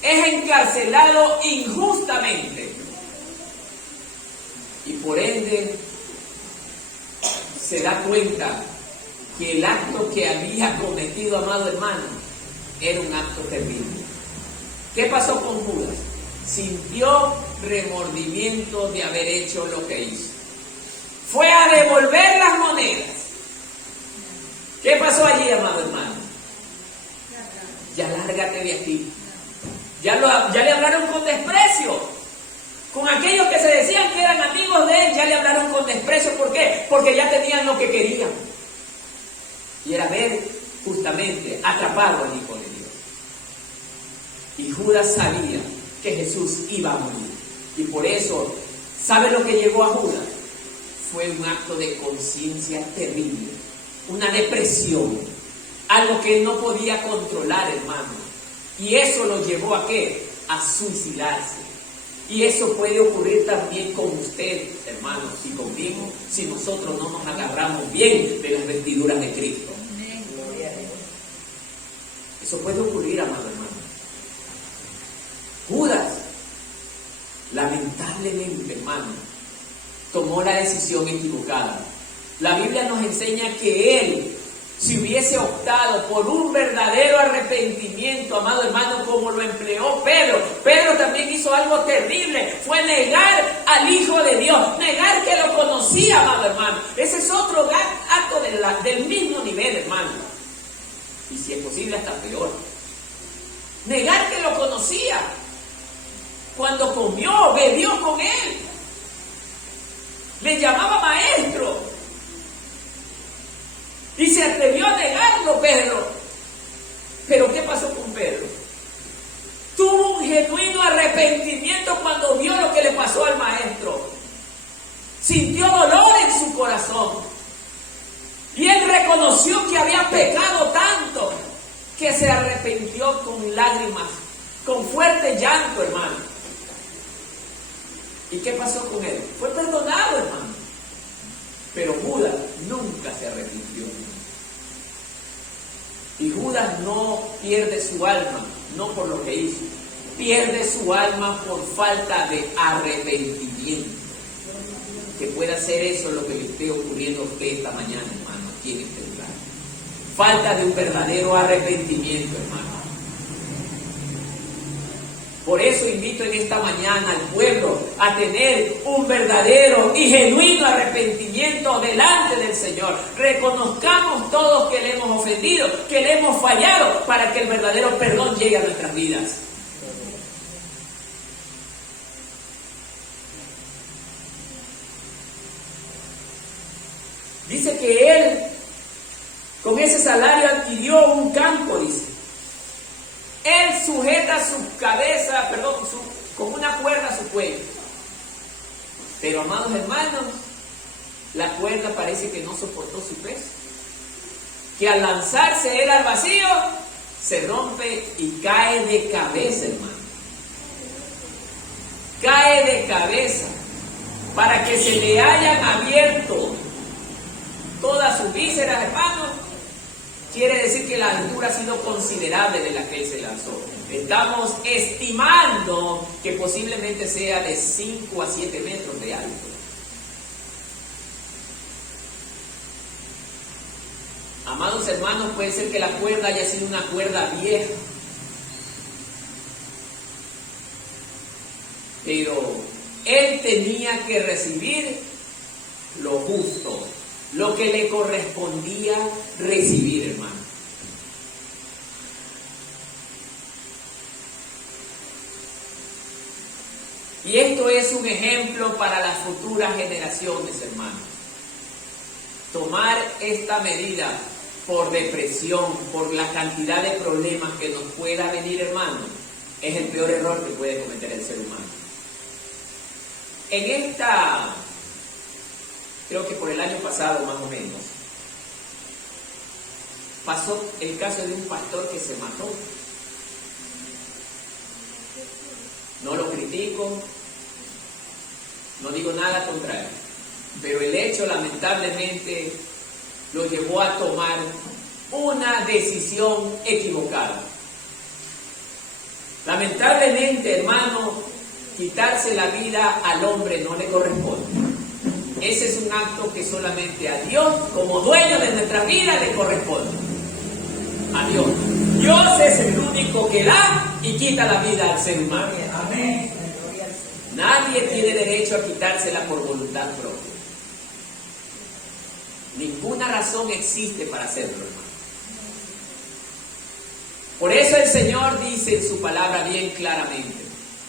es encarcelado injustamente. Y por ende se da cuenta que el acto que había cometido, amado hermano, era un acto terrible. ¿Qué pasó con Judas? Sintió remordimiento de haber hecho lo que hizo. Fue a devolver las monedas. ¿Qué pasó allí, amado hermano? Ya lárgate de aquí. Ya le hablaron con desprecio. Con aquellos que se decían que eran amigos de él, ya le hablaron con desprecio. ¿Por qué? Porque ya tenían lo que querían. Y era ver justamente atrapado al Hijo de Dios. Y Judas sabía que Jesús iba a morir. Y por eso, ¿sabe lo que llevó a Judas? Fue un acto de conciencia terrible. Una depresión. Algo que él no podía controlar, hermano. Y eso lo llevó ¿a qué? A suicidarse. Y eso puede ocurrir también con usted, hermanos, y conmigo, si nosotros no nos agarramos bien de las vestiduras de Cristo. Eso puede ocurrir, amado hermano. Judas, lamentablemente, hermano, tomó la decisión equivocada La Biblia nos enseña que él, si hubiese optado por un verdadero arrepentimiento, amado hermano, como lo empleó Pedro. Pedro también hizo algo terrible, fue negar al Hijo de Dios, negar que lo conocía, amado hermano. Ese es otro acto del mismo nivel, hermano. Y si es posible, hasta peor. Negar que lo conocía. Cuando comió, bebió con él. Le llamaba maestro. Y se atrevió a negarlo, Pedro. Pero ¿qué pasó con Pedro? Tuvo un genuino arrepentimiento cuando vio lo que le pasó al maestro. Sintió dolor en su corazón. Y él reconoció que había pecado tanto que se arrepintió con lágrimas, con fuerte llanto, hermano. ¿Y qué pasó con él? Fue perdonado, hermano. Pero Judas nunca se arrepintió. Y Judas no pierde su alma, no por lo que hizo. Pierde su alma por falta de arrepentimiento. Que pueda ser eso lo que le esté ocurriendo a usted esta mañana, hermano, aquí en este lugar. Falta de un verdadero arrepentimiento, hermano. Por eso invito en esta mañana al pueblo a tener un verdadero y genuino arrepentimiento delante del Señor. Reconozcamos todos que le hemos ofendido, que le hemos fallado, para que el verdadero perdón llegue a nuestras vidas. Dice que él, con ese salario, adquirió un campo, dice. Él sujeta su cabeza, con una cuerda a su cuello. Pero, amados hermanos, la cuerda parece que no soportó su peso. Que al lanzarse él al vacío, se rompe y cae de cabeza, hermano. Cae de cabeza. Para que se le hayan abierto todas sus vísceras, hermanos. Quiere decir que la altura ha sido considerable de la que él se lanzó. Estamos estimando que posiblemente sea de 5 a 7 metros de alto. Amados hermanos, puede ser que la cuerda haya sido una cuerda vieja. Pero él tenía que recibir lo justo, lo que le correspondía recibir, hermano. Y esto es un ejemplo para las futuras generaciones, hermano. Tomar esta medida por depresión, por la cantidad de problemas que nos pueda venir, hermano, es el peor error que puede cometer el ser humano. Creo que por el año pasado más o menos, pasó el caso de un pastor que se mató. No lo critico, no digo nada contra él, pero el hecho lamentablemente lo llevó a tomar una decisión equivocada. Lamentablemente, hermano, quitarse la vida al hombre no le corresponde. Ese es un acto que solamente a Dios, como dueño de nuestra vida, le corresponde. A Dios. Dios es el único que da y quita la vida al ser humano. Amén. Nadie tiene derecho a quitársela por voluntad propia. Ninguna razón existe para hacerlo, hermano. Por eso el Señor dice en su palabra bien claramente: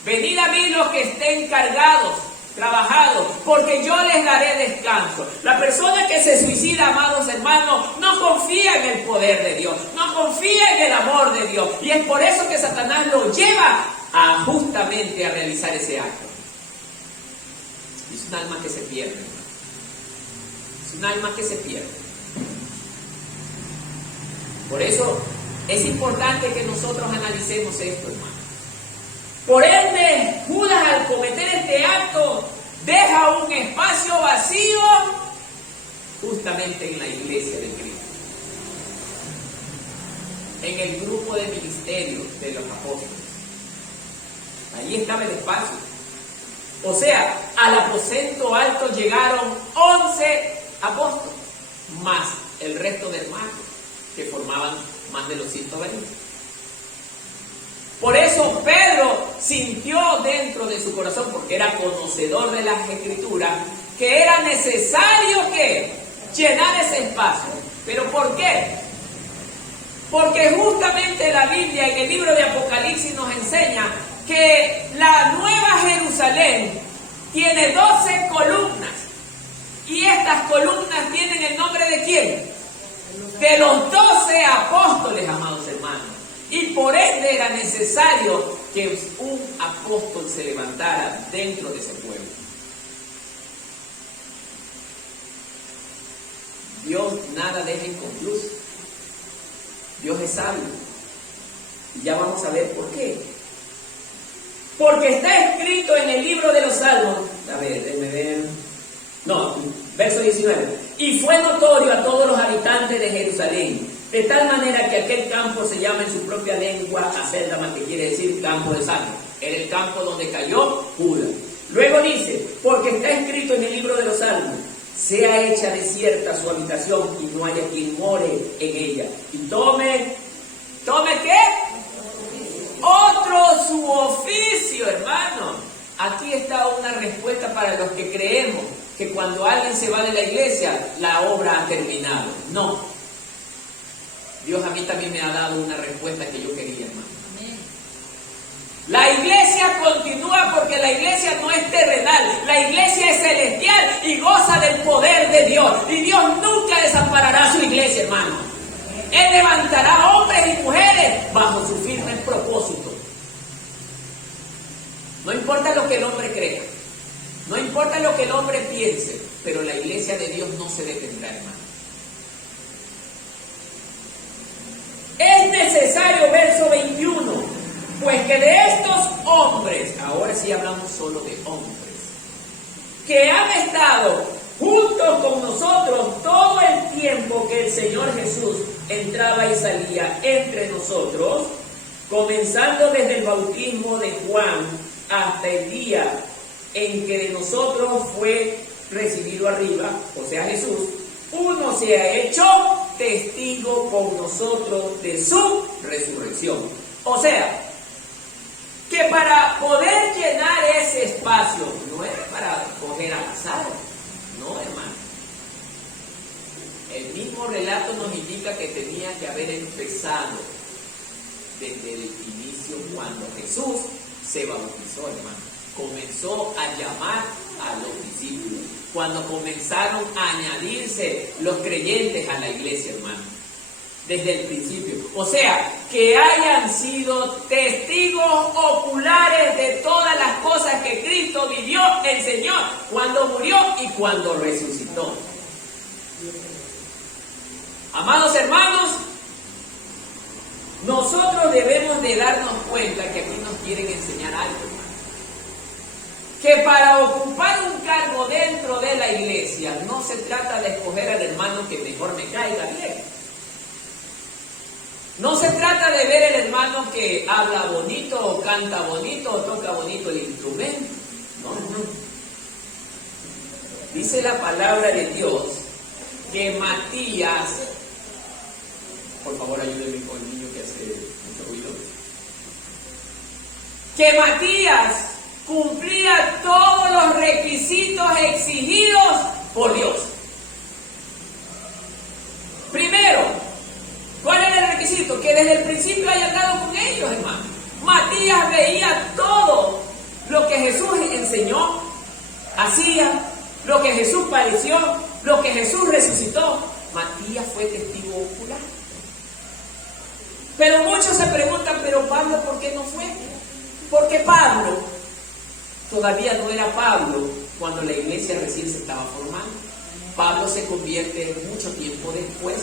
venid a mí los que estén cargados, trabajados, porque yo les daré descanso. La persona que se suicida, amados hermanos, no confía en el poder de Dios, no confía en el amor de Dios, y es por eso que Satanás lo lleva justamente a realizar ese acto. Es un alma que se pierde, hermano. Es un alma que se pierde. Por eso es importante que nosotros analicemos esto, hermano. Por ende, Judas, al cometer este acto, deja un espacio vacío justamente en la iglesia de Cristo, en el grupo de ministerio de los apóstoles. Allí estaba el espacio. O sea, al aposento alto llegaron 11 apóstoles. más el resto de hermanos que formaban más de los 120. Por eso Pedro sintió dentro de su corazón, porque era conocedor de las Escrituras, que era necesario que llenar ese espacio. ¿Pero por qué? Porque justamente la Biblia en el libro de Apocalipsis nos enseña que la Nueva Jerusalén tiene 12 columnas. Y estas columnas tienen el nombre ¿de quién? De los 12 apóstoles, amados hermanos. Y por ende era necesario que un apóstol se levantara dentro de ese pueblo. Dios nada deja inconcluso. Dios es sabio. Y ya vamos a ver por qué. Porque está escrito en el libro de los Salmos. A ver, déjenme ver. No, verso 19. Y fue notorio a todos los habitantes de Jerusalén, de tal manera que aquel campo se llama en su propia lengua Acéldama, que quiere decir campo de sangre. Era el campo donde cayó Judas. Luego dice, porque está escrito en el libro de los Salmos, sea hecha desierta su habitación y no haya quien more en ella. Y tome ¿qué? Otro su oficio, hermano. Aquí está una respuesta para los que creemos que cuando alguien se va de la iglesia, la obra ha terminado. No. Dios a mí también me ha dado una respuesta que yo quería, hermano. La iglesia continúa porque la iglesia no es terrenal, la iglesia es celestial y goza del poder de Dios. Y Dios nunca desamparará a su iglesia, hermano. Él levantará hombres y mujeres bajo su firme propósito. No importa lo que el hombre crea, no importa lo que el hombre piense, pero la iglesia de Dios no se detendrá, hermano. Es necesario, verso 21, pues que de estos hombres, ahora sí hablamos solo de hombres, que han estado juntos con nosotros todo el tiempo que el Señor Jesús entraba y salía entre nosotros, comenzando desde el bautismo de Juan hasta el día en que de nosotros fue recibido arriba, o sea Jesús, uno se ha hecho testigo con nosotros de su resurrección. O sea, que para poder llenar ese espacio, no era para coger al azar, no, hermano. El mismo relato nos indica que tenía que haber empezado desde el inicio cuando Jesús se bautizó, hermano. Comenzó a llamar a los discípulos. Cuando comenzaron a añadirse los creyentes a la iglesia, hermano. Desde el principio. O sea, que hayan sido testigos oculares de todas las cosas que Cristo vivió, enseñó, cuando murió y cuando resucitó. Amados hermanos, nosotros debemos de darnos cuenta que aquí nos quieren enseñar algo, hermano. Que para ocupar un cargo dentro de la iglesia no se trata de escoger al hermano que mejor me caiga bien. No se trata de ver el hermano que habla bonito o canta bonito o toca bonito el instrumento. No. Dice la palabra de Dios que Matías, por favor ayúdenme con el niño que hace mucho ruido, que Matías cumplía todos los requisitos exigidos por Dios. Primero, ¿cuál era el requisito? Que desde el principio haya andado con ellos, hermano. Matías veía todo lo que Jesús enseñó, hacía, lo que Jesús padeció, lo que Jesús resucitó. Matías fue testigo ocular. Pero muchos se preguntan, pero Pablo, ¿por qué no fue? Porque Pablo todavía no era Pablo cuando la iglesia recién se estaba formando. Pablo se convierte mucho tiempo después.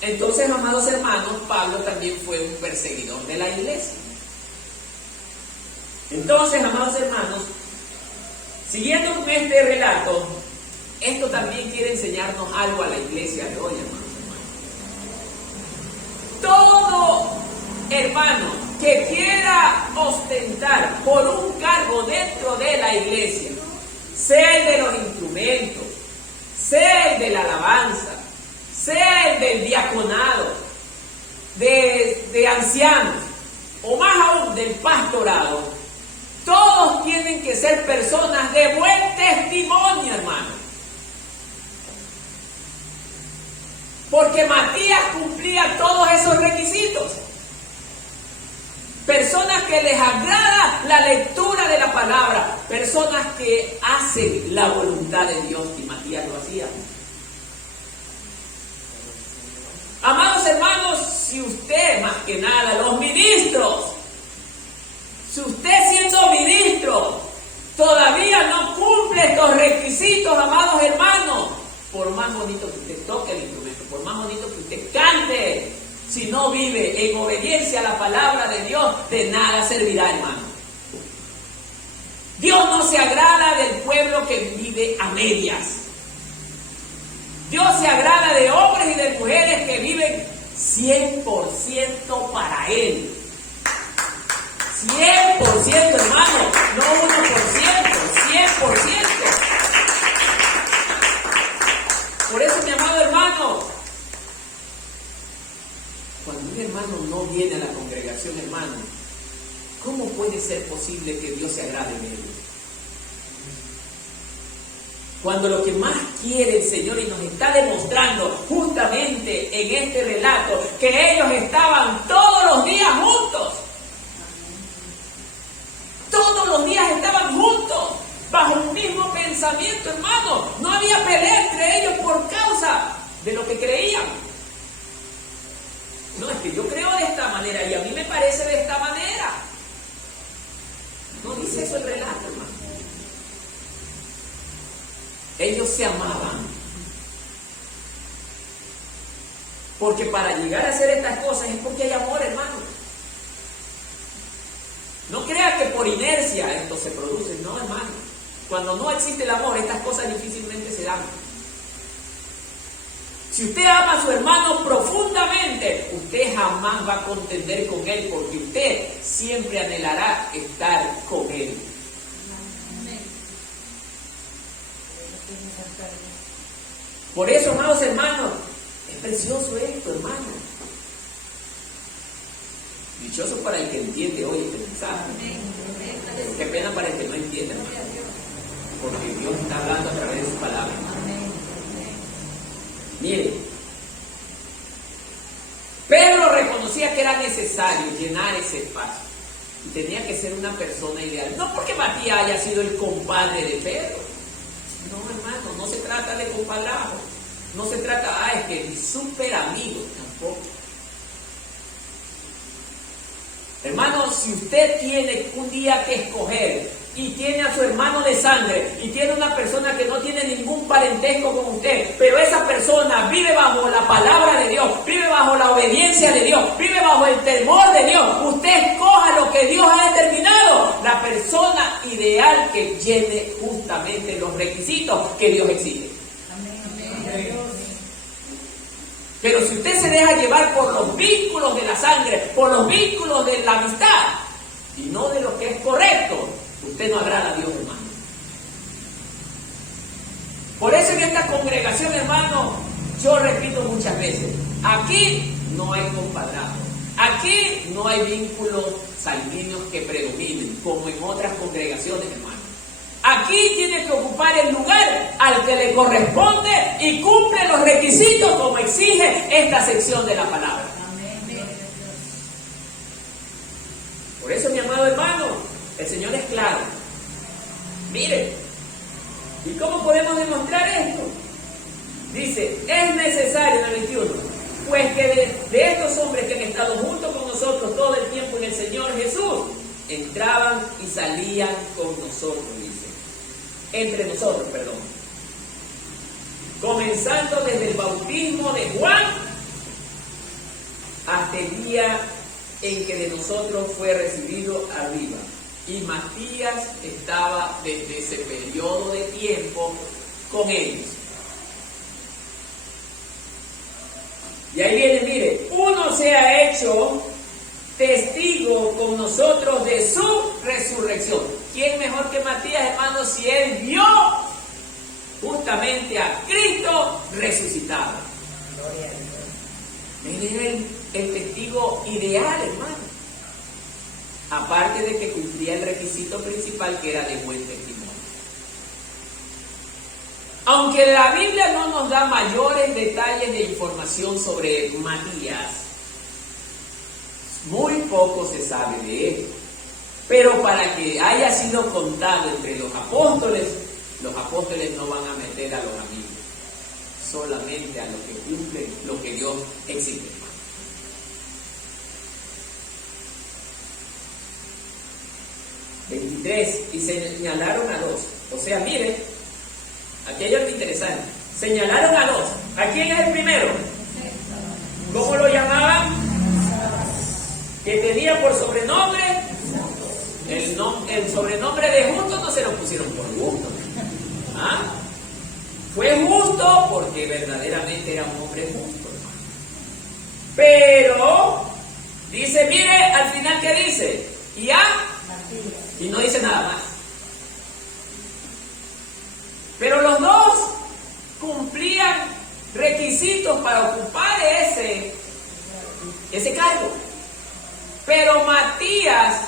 Entonces, amados hermanos, Pablo también fue un perseguidor de la iglesia. Entonces, amados hermanos, siguiendo con este relato, esto también quiere enseñarnos algo a la iglesia de hoy, hermanos. Todo hermano que quiera ostentar por un cargo dentro de la iglesia, sea el de los instrumentos, sea el de la alabanza, sea el del diaconado, de ancianos, o más aún del pastorado, todos tienen que ser personas de buen testimonio, hermano. Porque Matías cumplía todos esos requisitos. Personas que les agrada la lectura de la palabra, personas que hacen la voluntad de Dios, y Matías lo hacía. Amados hermanos, si usted, más que nada, los ministros, si usted siendo ministro todavía no cumple estos requisitos, amados hermanos, por más bonito que usted toque el instrumento, por más bonito que usted cante, si no vive en obediencia a la palabra de Dios, de nada servirá, hermano. Dios no se agrada del pueblo que vive a medias. Dios se agrada de hombres y de mujeres que viven 100% para Él. 100%, hermano, no 1%, 100%. Por eso, mi amado hermano, cuando un hermano no viene a la congregación, hermano, ¿cómo puede ser posible que Dios se agrade de él? Cuando lo que más quiere el Señor, y nos está demostrando justamente en este relato, que ellos estaban todos los días juntos. Todos los días estaban juntos, bajo un mismo pensamiento, hermano. No había pelea entre ellos por causa de lo que creían. No, es que yo creo de esta manera y a mí me parece de esta manera. No dice eso el relato, hermano. Ellos se amaban. Porque para llegar a hacer estas cosas es porque hay amor, hermano. No crea que por inercia esto se produce, no, hermano. Cuando no existe el amor, estas cosas difícilmente se dan. Si usted ama a su hermano profundamente, usted jamás va a contender con él, porque usted siempre anhelará estar con él. Por eso, amados hermanos, es precioso esto, hermano. Dichoso para el que entiende hoy este mensaje. Qué pena para el que no entiende, hermano. Porque Dios está hablando a través de su palabra. Mire, Pedro reconocía que era necesario llenar ese espacio. Y tenía que ser una persona ideal. No porque Matías haya sido el compadre de Pedro. No, hermano, no se trata de compadrajo. No se trata, es que es súper amigo, tampoco. Hermano, si usted tiene un día que escoger y tiene a su hermano de sangre y tiene una persona que no tiene ningún parentesco con usted, pero esa persona vive bajo la palabra de Dios, vive bajo la obediencia de Dios, vive bajo el temor de Dios, usted escoja lo que Dios ha determinado, la persona ideal que llene justamente los requisitos que Dios exige. Pero si usted se deja llevar por los vínculos de la sangre, por los vínculos de la amistad, y no de lo que es correcto, usted no agrada a Dios, hermano. Por eso en esta congregación, hermano, yo repito muchas veces, aquí no hay compadrado, aquí no hay vínculos sanguíneos que predominen, como en otras congregaciones, hermano. Aquí tiene que ocupar el lugar al que le corresponde y cumple los requisitos como exige esta sección de la palabra. Por eso, mi amado hermano, el Señor es claro. Mire, ¿y cómo podemos demostrar esto? Dice, es necesario en el 21, pues que de estos hombres que han estado junto con nosotros todo el tiempo en el Señor Jesús, entraban y salían con nosotros, dice. Entre nosotros, perdón. Comenzando desde el bautismo de Juan hasta el día en que de nosotros fue recibido arriba. Y Matías estaba desde ese periodo de tiempo con ellos. Y ahí viene, mire, uno se ha hecho testigo con nosotros de su resurrección. ¿Quién mejor que Matías, hermano, si él vio justamente a Cristo resucitado. Gloria a Dios. Él era el testigo ideal, hermano. Aparte de que cumplía el requisito principal, que era de buen testimonio. Aunque la Biblia no nos da mayores detalles de información sobre Matías, muy poco se sabe de él. Pero para que haya sido contado entre los apóstoles no van a meter a los amigos, solamente a los que cumplen lo que Dios exige. 23, y señalaron a dos. O sea, miren, aquí hay algo interesante. Señalaron a dos. ¿A quién es el primero? ¿Cómo lo llamaban? Que tenía por sobrenombre. El sobrenombre de justo no se lo pusieron por gusto. ¿Ah? Fue justo porque verdaderamente era un hombre justo, hermano. Pero dice, mire, al final ¿qué dice? Y no dice nada más. Pero los dos cumplían requisitos para ocupar ese cargo. Pero Matías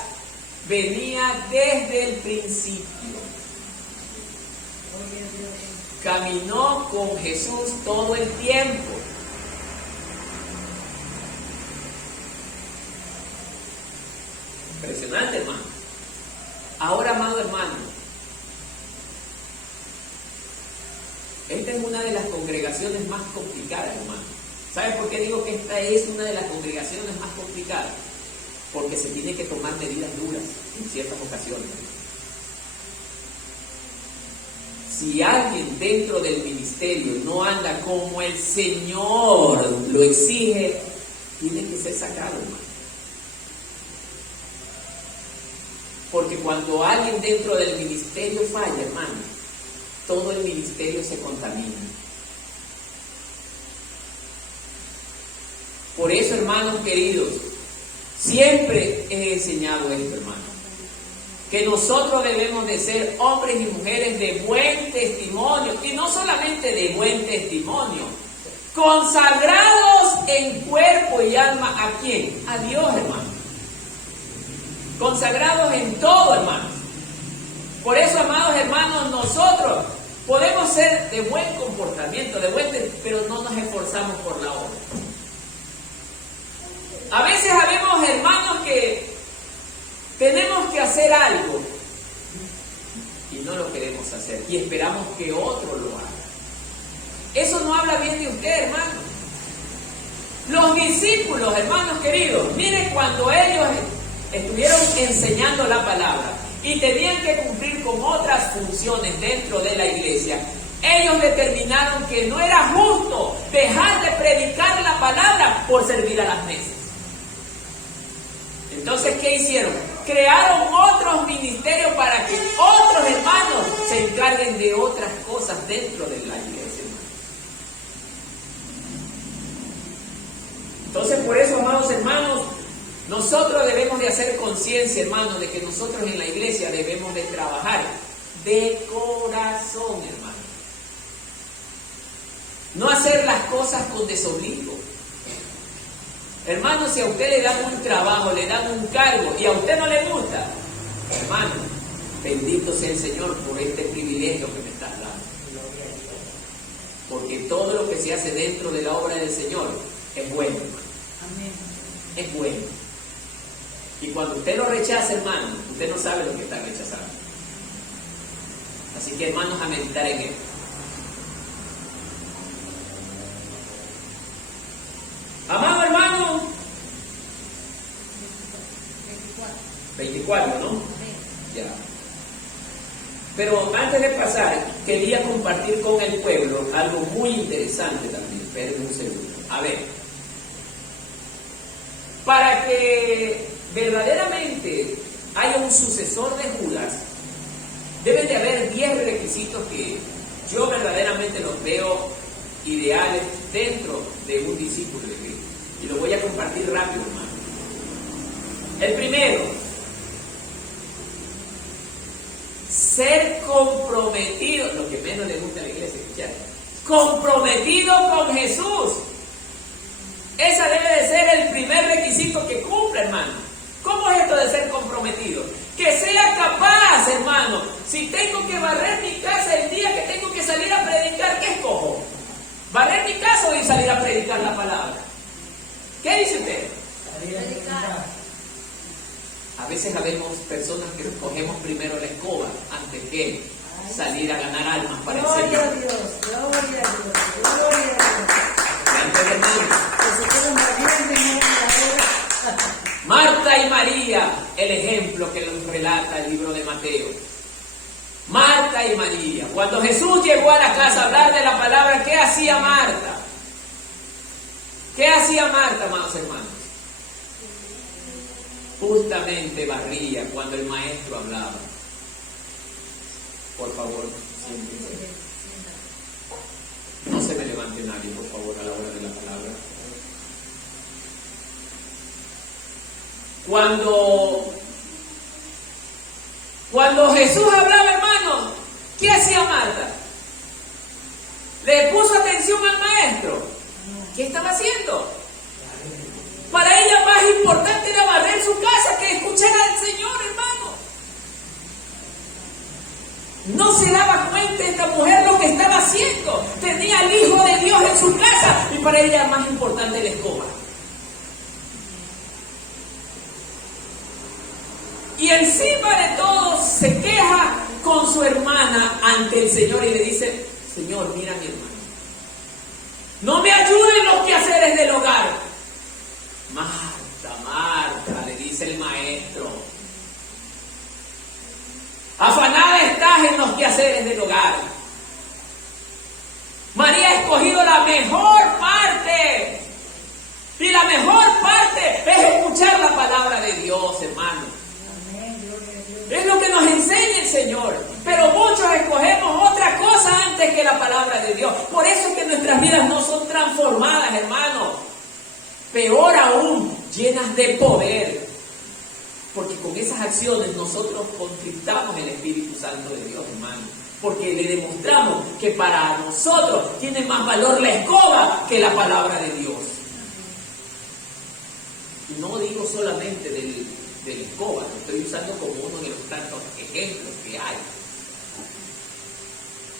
venía desde el principio. Caminó con Jesús todo el tiempo. Impresionante, hermano. Ahora, amado hermano, esta es una de las congregaciones más complicadas, hermano. ¿Sabes por qué digo que esta es una de las congregaciones más complicadas? Porque se tiene que tomar medidas duras en ciertas ocasiones. Si alguien dentro del ministerio no anda como el Señor lo exige, tiene que ser sacado, hermano. Porque cuando alguien dentro del ministerio falla, hermano, todo el ministerio se contamina. Por eso, hermanos queridos, siempre he enseñado esto, hermano, que nosotros debemos de ser hombres y mujeres de buen testimonio, y no solamente de buen testimonio, consagrados en cuerpo y alma. ¿A quién? A Dios, hermano. Consagrados en todo, hermanos. Por eso, amados hermanos, nosotros podemos ser de buen comportamiento, pero no nos esforzamos por la obra. A veces habemos hermanos que tenemos que hacer algo y no lo queremos hacer y esperamos que otro lo haga. Eso no habla bien de usted, hermano. Los discípulos, hermanos queridos, miren, cuando ellos estuvieron enseñando la palabra y tenían que cumplir con otras funciones dentro de la iglesia, ellos determinaron que no era justo dejar de predicar la palabra por servir a las mesas. Entonces, ¿qué hicieron? Crearon otros ministerios para que otros hermanos se encarguen de otras cosas dentro de la iglesia. Entonces, por eso, amados hermanos, nosotros debemos de hacer conciencia, hermanos, de que nosotros en la iglesia debemos de trabajar de corazón, hermano. No hacer las cosas con desobligo. Hermano, si a usted le dan un trabajo, le dan un cargo y a usted no le gusta, hermano, bendito sea el Señor por este privilegio que me estás dando. Porque todo lo que se hace dentro de la obra del Señor es bueno, hermano. Amén. Es bueno. Y cuando usted lo rechaza, hermano, usted no sabe lo que está rechazando. Así que, hermanos, a meditar en esto. Amado hermano, 24, ¿no? Ya. Pero antes de pasar, quería compartir con el pueblo algo muy interesante también. Espérenme un segundo. A ver, para que verdaderamente haya un sucesor de Judas, deben de haber 10 requisitos que yo verdaderamente los veo ideales dentro de un discípulo de Cristo. Y lo voy a compartir rápido, hermano. El primero, ser comprometido, lo que menos le gusta a la iglesia escuchar, comprometido con Jesús. Esa debe de ser el primer requisito que cumple, hermano. ¿Cómo es esto de ser comprometido? Que sea capaz, hermano. Si tengo que barrer mi casa el día que tengo que salir a predicar, ¿qué escojo? ¿Barrer mi casa o salir a predicar la palabra? ¿Qué dice usted? Predicar. A veces habemos personas que escogemos primero la escoba antes que salir a ganar almas para el Gloria Señor. a Dios, gloria a Dios, gloria a Dios. Antes de nada. Que se queden valientes en la hora. Marta y María, el ejemplo que nos relata el libro de Mateo. Marta y María. Cuando Jesús llegó a la casa a hablar de la palabra, ¿qué hacía Marta? ¿Qué hacía Marta, amados hermanos? Justamente barría cuando el maestro hablaba. Por favor, siéntense. No se me levante nadie, por favor, a la hora de la palabra. Cuando Jesús hablaba, hermano, ¿qué hacía Marta? ¿Le puso atención al maestro? ¿Qué estaba haciendo? Para ella más importante era barrer su casa que escuchar al Señor, hermano. No se daba cuenta esta mujer lo que estaba haciendo. Tenía al Hijo de Dios en su casa y para ella más importante la escoba. Y encima de todo se queja con su hermana ante el Señor y le dice: Señor, mira a mi hermano. No me ayude en los quehaceres del hogar. Marta, Marta, le dice el maestro, afanada estás en los quehaceres del hogar. María ha escogido la mejor parte. Y la mejor parte es escuchar la palabra de Dios, hermano. Es lo que nos enseña el Señor. Pero muchos escogemos otra cosa antes que la palabra de Dios. Por eso es que nuestras vidas no son transformadas, hermano. Peor aún, llenas de poder. Porque con esas acciones nosotros contristamos el Espíritu Santo de Dios, hermano. Porque le demostramos que para nosotros tiene más valor la escoba que la palabra de Dios. Y no digo solamente de la escoba, lo estoy usando como uno de los tantos ejemplos que hay.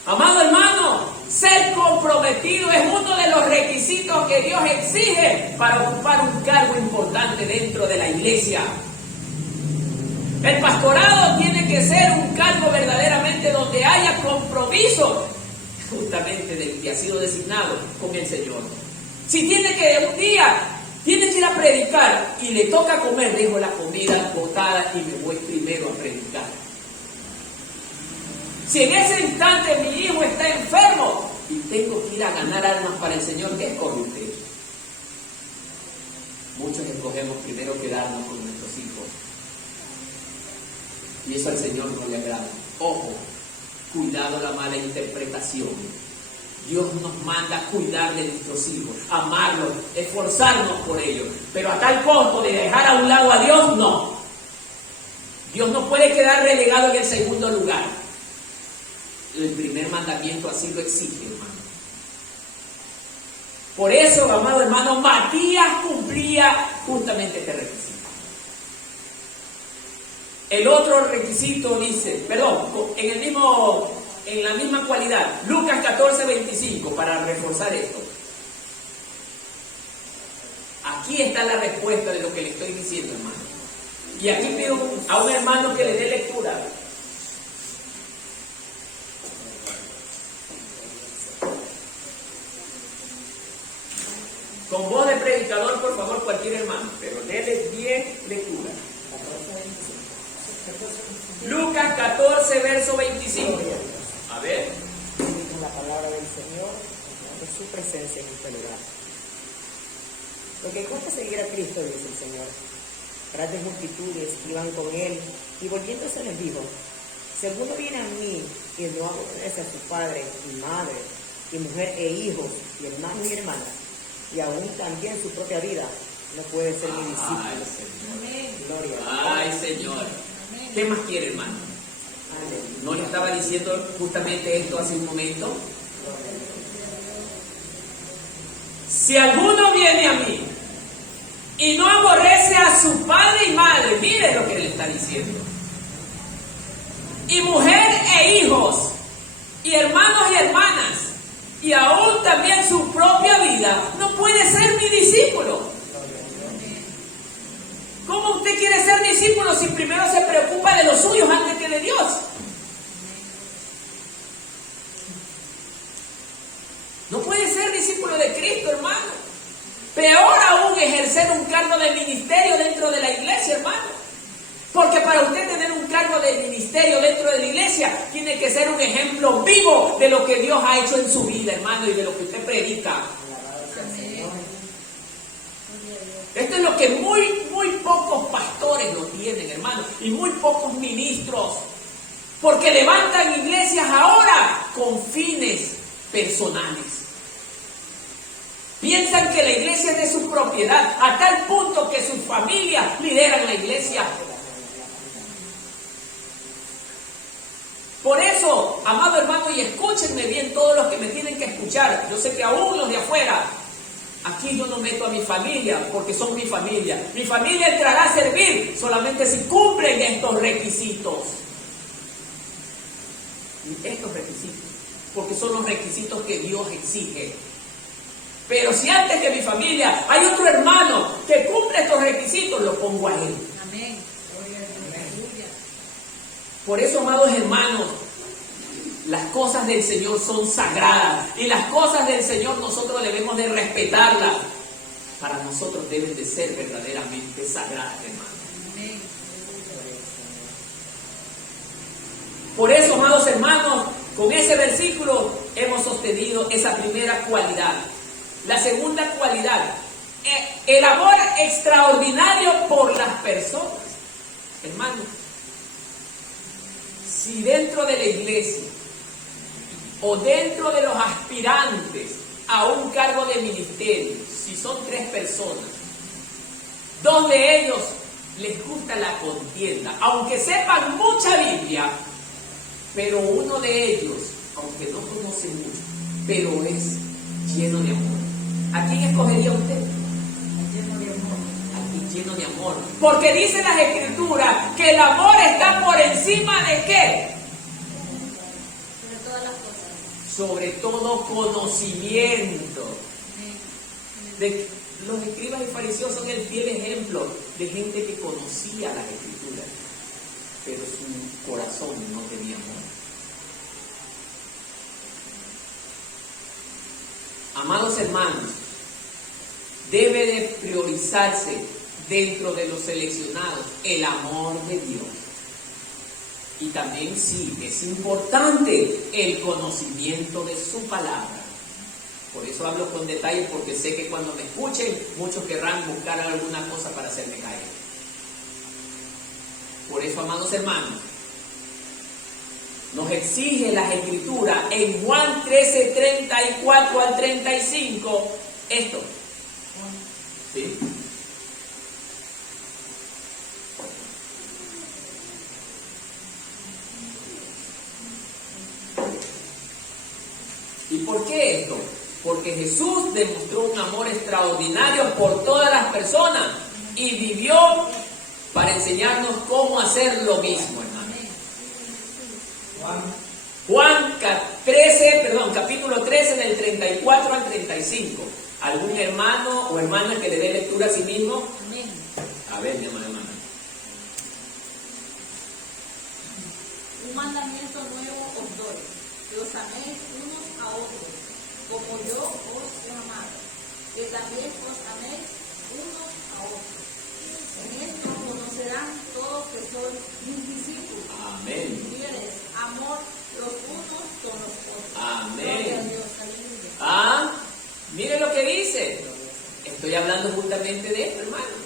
Amado hermano, ser comprometido es uno de los requisitos que Dios exige para ocupar un cargo importante dentro de la iglesia. El pastorado tiene que ser un cargo verdaderamente donde haya compromiso justamente del que ha sido designado con el Señor. Si tiene que un día, tiene que ir a predicar y le toca comer, dejo la comida botada y me voy primero a predicar. Si en ese instante mi hijo está enfermo y tengo que ir a ganar almas para el Señor, ¿qué escoge usted? Muchos escogemos primero quedarnos con nuestros hijos. Y eso al Señor no le agrada. Ojo, cuidado la mala interpretación. Dios nos manda a cuidar de nuestros hijos, amarlos, esforzarnos por ellos. Pero a tal punto de dejar a un lado a Dios, no. Dios no puede quedar relegado en el segundo lugar. El primer mandamiento así lo exige, hermano. Por eso, amado hermano, Matías cumplía justamente este requisito. El otro requisito dice, en la misma cualidad, Lucas 14:25, para reforzar esto. Aquí está la respuesta de lo que le estoy diciendo, hermano. Y aquí pido a un hermano que le dé lectura. Con voz de predicador, por favor, cualquier hermano, pero déle bien lectura. Lucas 14, verso 25. A ver. La palabra del Señor es su presencia en este lugar. Lo que cuesta seguir a Cristo, dice el Señor. Grandes multitudes iban con él y volviéndose les dijo: si alguno viene a mí y no aborrece a su padre y madre y mujer e hijos y hermanos y hermanas y aún también su propia vida, no puede ser mi discípulo. Ay, Señor. Gloria. Ay, Señor. ¿Qué más quiere, hermano? ¿No le estaba diciendo justamente esto hace un momento? Si alguno viene a mí y no aborrece a su padre y madre, mire lo que le está diciendo, y mujer e hijos, y hermanos y hermanas, y aún también su propia vida, no puede ser mi discípulo. ¿Cómo usted quiere ser discípulo si primero se preocupa de los suyos antes que de Dios? No puede ser discípulo de Cristo, hermano. Peor aún ejercer un cargo de ministerio dentro de la iglesia, hermano. Porque para usted tener un cargo de ministerio dentro de la iglesia, tiene que ser un ejemplo vivo de lo que Dios ha hecho en su vida, hermano, y de lo que usted predica. Esto es lo que muy pocos pastores lo tienen, hermano, y muy pocos ministros. Porque levantan iglesias ahora con fines personales. Piensan que la iglesia es de su propiedad, a tal punto que sus familias lideran la iglesia. Por eso, amado hermano, y escúchenme bien todos los que me tienen que escuchar. Yo sé que aún los de afuera, aquí yo no meto a mi familia porque son mi familia. Mi familia entrará a servir solamente si cumplen estos requisitos. Estos requisitos, porque son los requisitos que Dios exige. Pero si antes que mi familia hay otro hermano que cumple estos requisitos, lo pongo a él. Amén. Por eso, amados hermanos, las cosas del Señor son sagradas y las cosas del Señor nosotros debemos de respetarlas. Para nosotros deben de ser verdaderamente sagradas, hermanos. Amén. Por eso, amados hermanos, con ese versículo hemos sostenido esa primera cualidad. La segunda cualidad, el amor extraordinario por las personas. Hermanos, si dentro de la iglesia o dentro de los aspirantes a un cargo de ministerio, si son 3 personas, 2 de ellos les gusta la contienda, aunque sepan mucha Biblia, pero uno de ellos, aunque no conoce mucho, pero es lleno de amor. ¿A quién escogería usted? Lleno de amor. Aquí lleno de amor. Porque dice las Escrituras que el amor está por encima de ¿qué? Sobre todas las cosas. Sobre todo conocimiento. Los escribas y fariseos son el fiel ejemplo de gente que conocía las Escrituras, pero su corazón no tenía amor. Amados hermanos, debe de priorizarse dentro de los seleccionados el amor de Dios. Y también sí, es importante el conocimiento de su palabra. Por eso hablo con detalle, porque sé que cuando me escuchen, muchos querrán buscar alguna cosa para hacerme caer. Por eso, amados hermanos, nos exige las Escrituras en Juan 13, 34 al 35, esto. ¿Sí? ¿Y por qué esto? Porque Jesús demostró un amor extraordinario por todas las personas y vivió para enseñarnos cómo hacer lo mismo, hermano. Juan 13, capítulo 13 del 34 al 35. ¿Algún hermano o hermana que le dé lectura a sí mismo? Amén. A ver, mi hermana. Un mandamiento nuevo os doy, que os améis unos a otros, como yo os he amado, que también os améis unos a otros. En esto conocerán todos que sois mis discípulos. Amén. Tienes amor los unos con los otros. Amén. Gloria a Dios. Aleluya. Ah, mire lo que dice. Estoy hablando justamente de esto, hermano.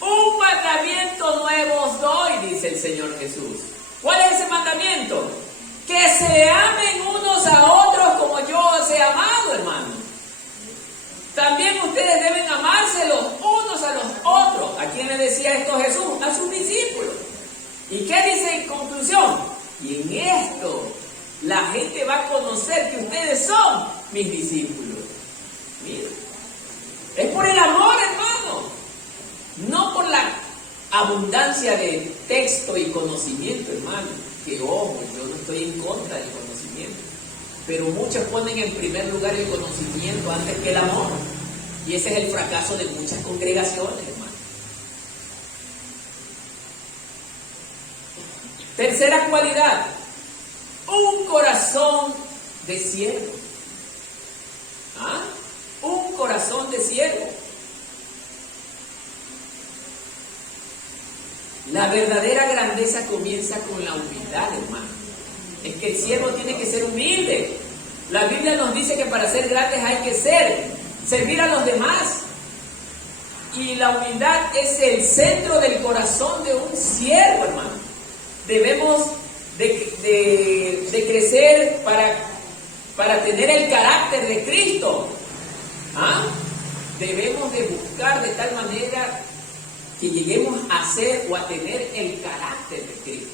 Un mandamiento nuevo os doy, dice el Señor Jesús. ¿Cuál es ese mandamiento? Que se amen unos a otros como yo os he amado, hermano. También ustedes deben amarse los unos a los otros. ¿A quién le decía esto Jesús? A sus discípulos. ¿Y qué dice en conclusión? Y en esto la gente va a conocer que ustedes son mis discípulos. Mira, es por el amor, hermano, no por la abundancia de texto y conocimiento, hermano. Que ojo, yo no estoy en contra del conocimiento, pero muchos ponen en primer lugar el conocimiento antes que el amor, y ese es el fracaso de muchas congregaciones, hermano. Tercera cualidad, un corazón de siervo. ¿Ah? Un corazón de siervo. La verdadera grandeza comienza con la humildad, hermano. Es que el siervo tiene que ser humilde. La Biblia nos dice que para ser grandes hay que servir a los demás. Y la humildad es el centro del corazón de un siervo, hermano. Debemos de crecer para tener el carácter de Cristo. ¿Ah? Debemos de buscar de tal manera que lleguemos a ser o a tener el carácter de Cristo.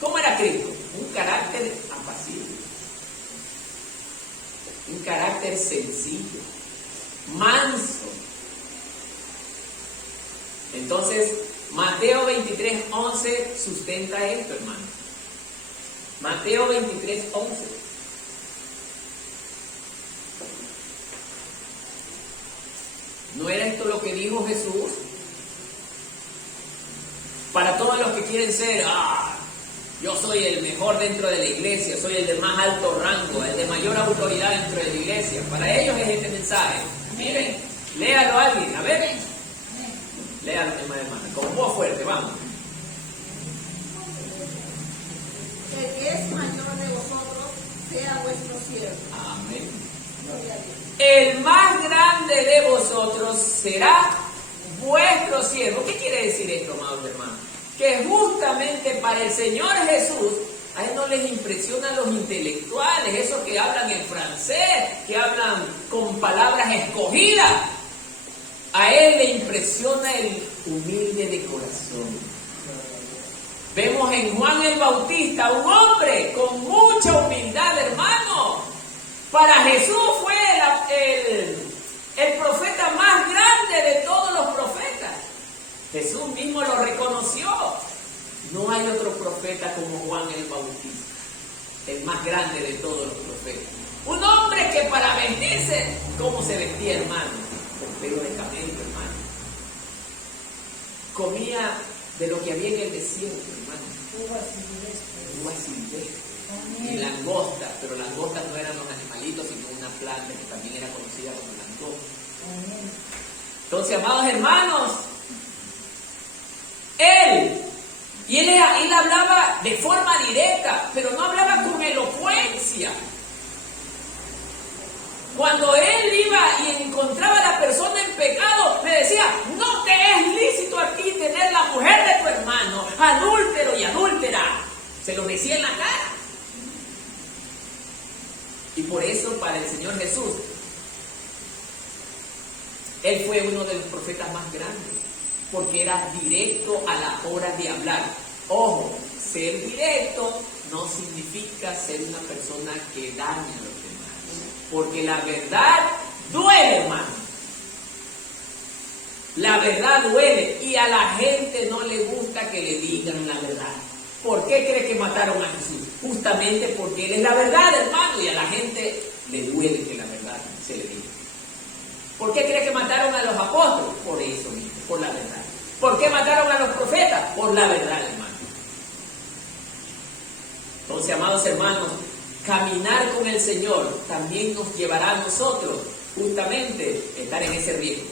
¿Cómo era Cristo? Un carácter apacible, un carácter sencillo, manso. Entonces, Mateo 23:11 sustenta esto, hermano. Mateo 23:11. ¿No era esto lo que dijo Jesús? Para todos los que quieren ser, yo soy el mejor dentro de la iglesia, soy el de más alto rango, el de mayor autoridad dentro de la iglesia. Para ellos es este mensaje. Miren, léalo a alguien, a ver. Léalo, hermana, con voz fuerte, vamos. El que es mayor de vosotros sea vuestro siervo. Amén. Gloria a Dios. El más grande de vosotros será vuestro siervo. ¿Qué quiere decir esto, amados hermanos? Que justamente para el Señor Jesús, a él no les impresionan los intelectuales, esos que hablan en francés, que hablan con palabras escogidas. A él le impresiona el humilde de corazón. Vemos en Juan el Bautista un hombre con mucha humildad, hermano. Para Jesús fue el profeta más grande de todos los profetas. Jesús mismo lo reconoció. No hay otro profeta como Juan el Bautista, el más grande de todos los profetas. Un hombre que para vestirse, ¿cómo se vestía, hermano? Con pelo de camello, hermano. Comía de lo que había en el desierto, hermano. Uvas silvestres. Y langostas, pero langostas no eran los animalitos, sino una planta que también era conocida como langosta. Entonces, amados hermanos, él hablaba de forma directa, pero no hablaba con elocuencia. Cuando él iba y encontraba a la persona en pecado, le decía: no te es lícito aquí tener la mujer de tu hermano, adúltero y adúltera. Se lo decía en la cara. Y por eso, para el Señor Jesús, él fue uno de los profetas más grandes, porque era directo a la hora de hablar. Ojo, ser directo no significa ser una persona que daña a los demás, porque la verdad duele, hermano. La verdad duele, y a la gente no le gusta que le digan la verdad. ¿Por qué cree que mataron a Jesús? Justamente porque él es la verdad, hermano, y a la gente le duele que la verdad se le diga. ¿Por qué cree que mataron a los apóstoles? Por eso mismo, por la verdad. ¿Por qué mataron a los profetas? Por la verdad, hermano. Entonces, amados hermanos, caminar con el Señor también nos llevará a nosotros justamente estar en ese riesgo.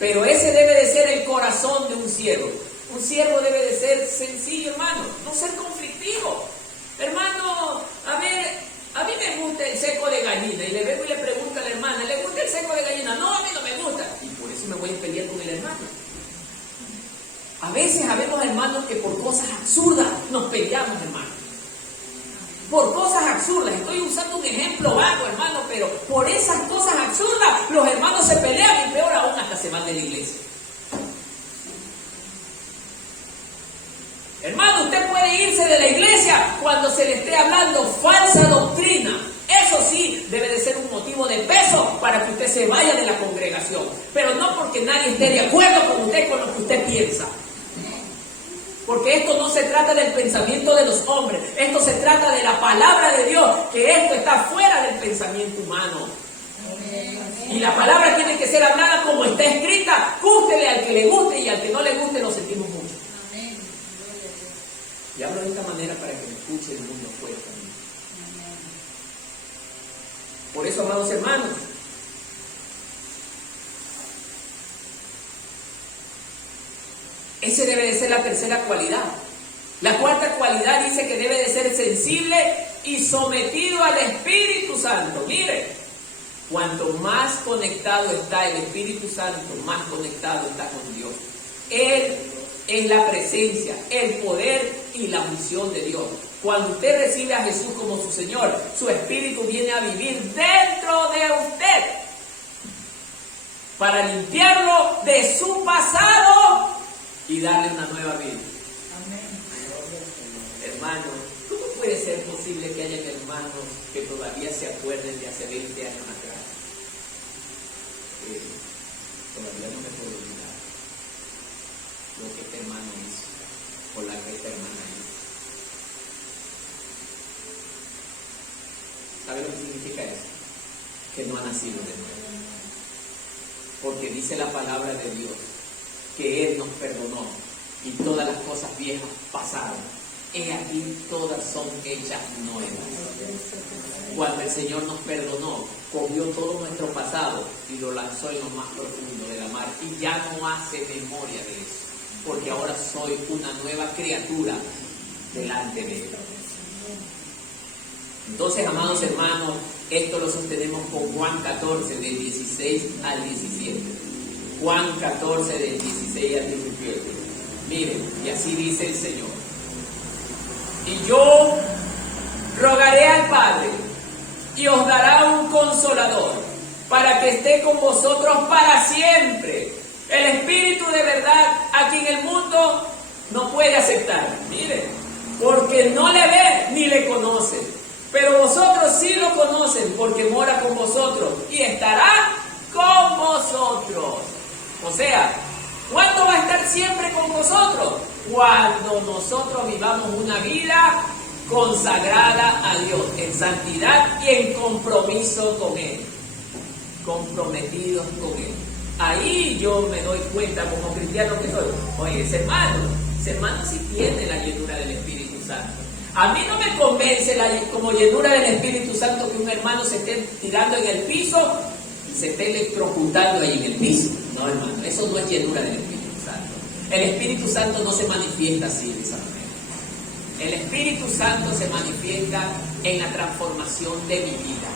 Pero ese debe de ser el corazón de un siervo. Un siervo debe de ser sencillo, hermano, no ser conflictivo. Hermano, a mí me gusta el seco de gallina, y le vengo y le pregunto a la hermana: ¿le gusta el seco de gallina? No, a mí no me gusta. Y por eso me voy a pelear con el hermano. A veces habemos hermanos que por cosas absurdas nos peleamos, hermano. Por cosas absurdas. Estoy usando un ejemplo vago, hermano, pero por esas cosas absurdas los hermanos se pelean, y peor aún, hasta se van de la iglesia. Hermano, usted puede para que usted se vaya de la congregación, pero no porque nadie esté de acuerdo con usted, con lo que usted piensa. Porque esto no se trata del pensamiento de los hombres, esto se trata de la palabra de Dios, que esto está fuera del pensamiento humano. Y la palabra tiene que ser hablada como está escrita, gústele al que le guste y al que no le guste lo sentimos mucho. Y hablo de esta manera para que me escuche el mundo fuera también. Por eso, amados hermanos, ese debe de ser la tercera cualidad. La cuarta cualidad dice que debe de ser sensible y sometido al Espíritu Santo. Mire, cuanto más conectado está el Espíritu Santo, más conectado está con Dios. Él es la presencia, el poder y la misión de Dios. Cuando usted recibe a Jesús como su Señor, su Espíritu viene a vivir dentro de usted para limpiarlo de su pasado y darle una nueva vida. Hermano, ¿cómo puede ser posible que haya hermanos que todavía se acuerden de hace 20 años atrás? Todavía no me puedo olvidar lo que este hermano hizo o la que esta hermana hizo. ¿Sabe lo que significa eso? Que no ha nacido de nuevo. Porque dice la palabra de Dios que Él nos perdonó y todas las cosas viejas pasaron. He aquí todas son hechas nuevas. Cuando el Señor nos perdonó, cogió todo nuestro pasado y lo lanzó en lo más profundo de la mar y ya no hace memoria de eso, porque ahora soy una nueva criatura delante de Él. Entonces, amados hermanos, esto lo sostenemos con Juan 14, del 16 al 17. Juan 14, del 16 al 17. Miren, y así dice el Señor. Y yo rogaré al Padre, y os dará un consolador, para que esté con vosotros para siempre. El Espíritu de verdad, a quien el mundo no puede aceptar. Miren, porque no le ve ni le conoce. Pero vosotros sí lo conocen, porque mora con vosotros y estará con vosotros. O sea, ¿cuándo va a estar siempre con vosotros? Cuando nosotros vivamos una vida consagrada a Dios, en santidad y en compromiso con Él. Comprometidos con Él. Ahí yo me doy cuenta como cristiano que soy. Oye, ese hermano sí tiene la llenura del Espíritu Santo. A mí no me convence como llenura del Espíritu Santo que un hermano se esté tirando en el piso y se esté electrocutando ahí en el piso. No, hermano, eso no es llenura del Espíritu Santo. El Espíritu Santo no se manifiesta así de esa manera. El Espíritu Santo se manifiesta en la transformación de mi vida.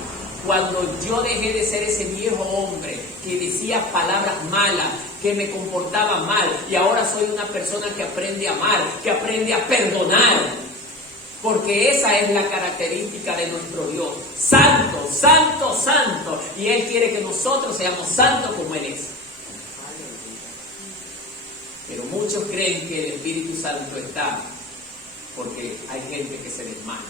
Cuando yo dejé de ser ese viejo hombre que decía palabras malas, que me comportaba mal, y ahora soy una persona que aprende a amar, que aprende a perdonar. Porque esa es la característica de nuestro Dios. Santo, santo, santo. Y Él quiere que nosotros seamos santos como Él es. Pero muchos creen que el Espíritu Santo está porque hay gente que se desmaya.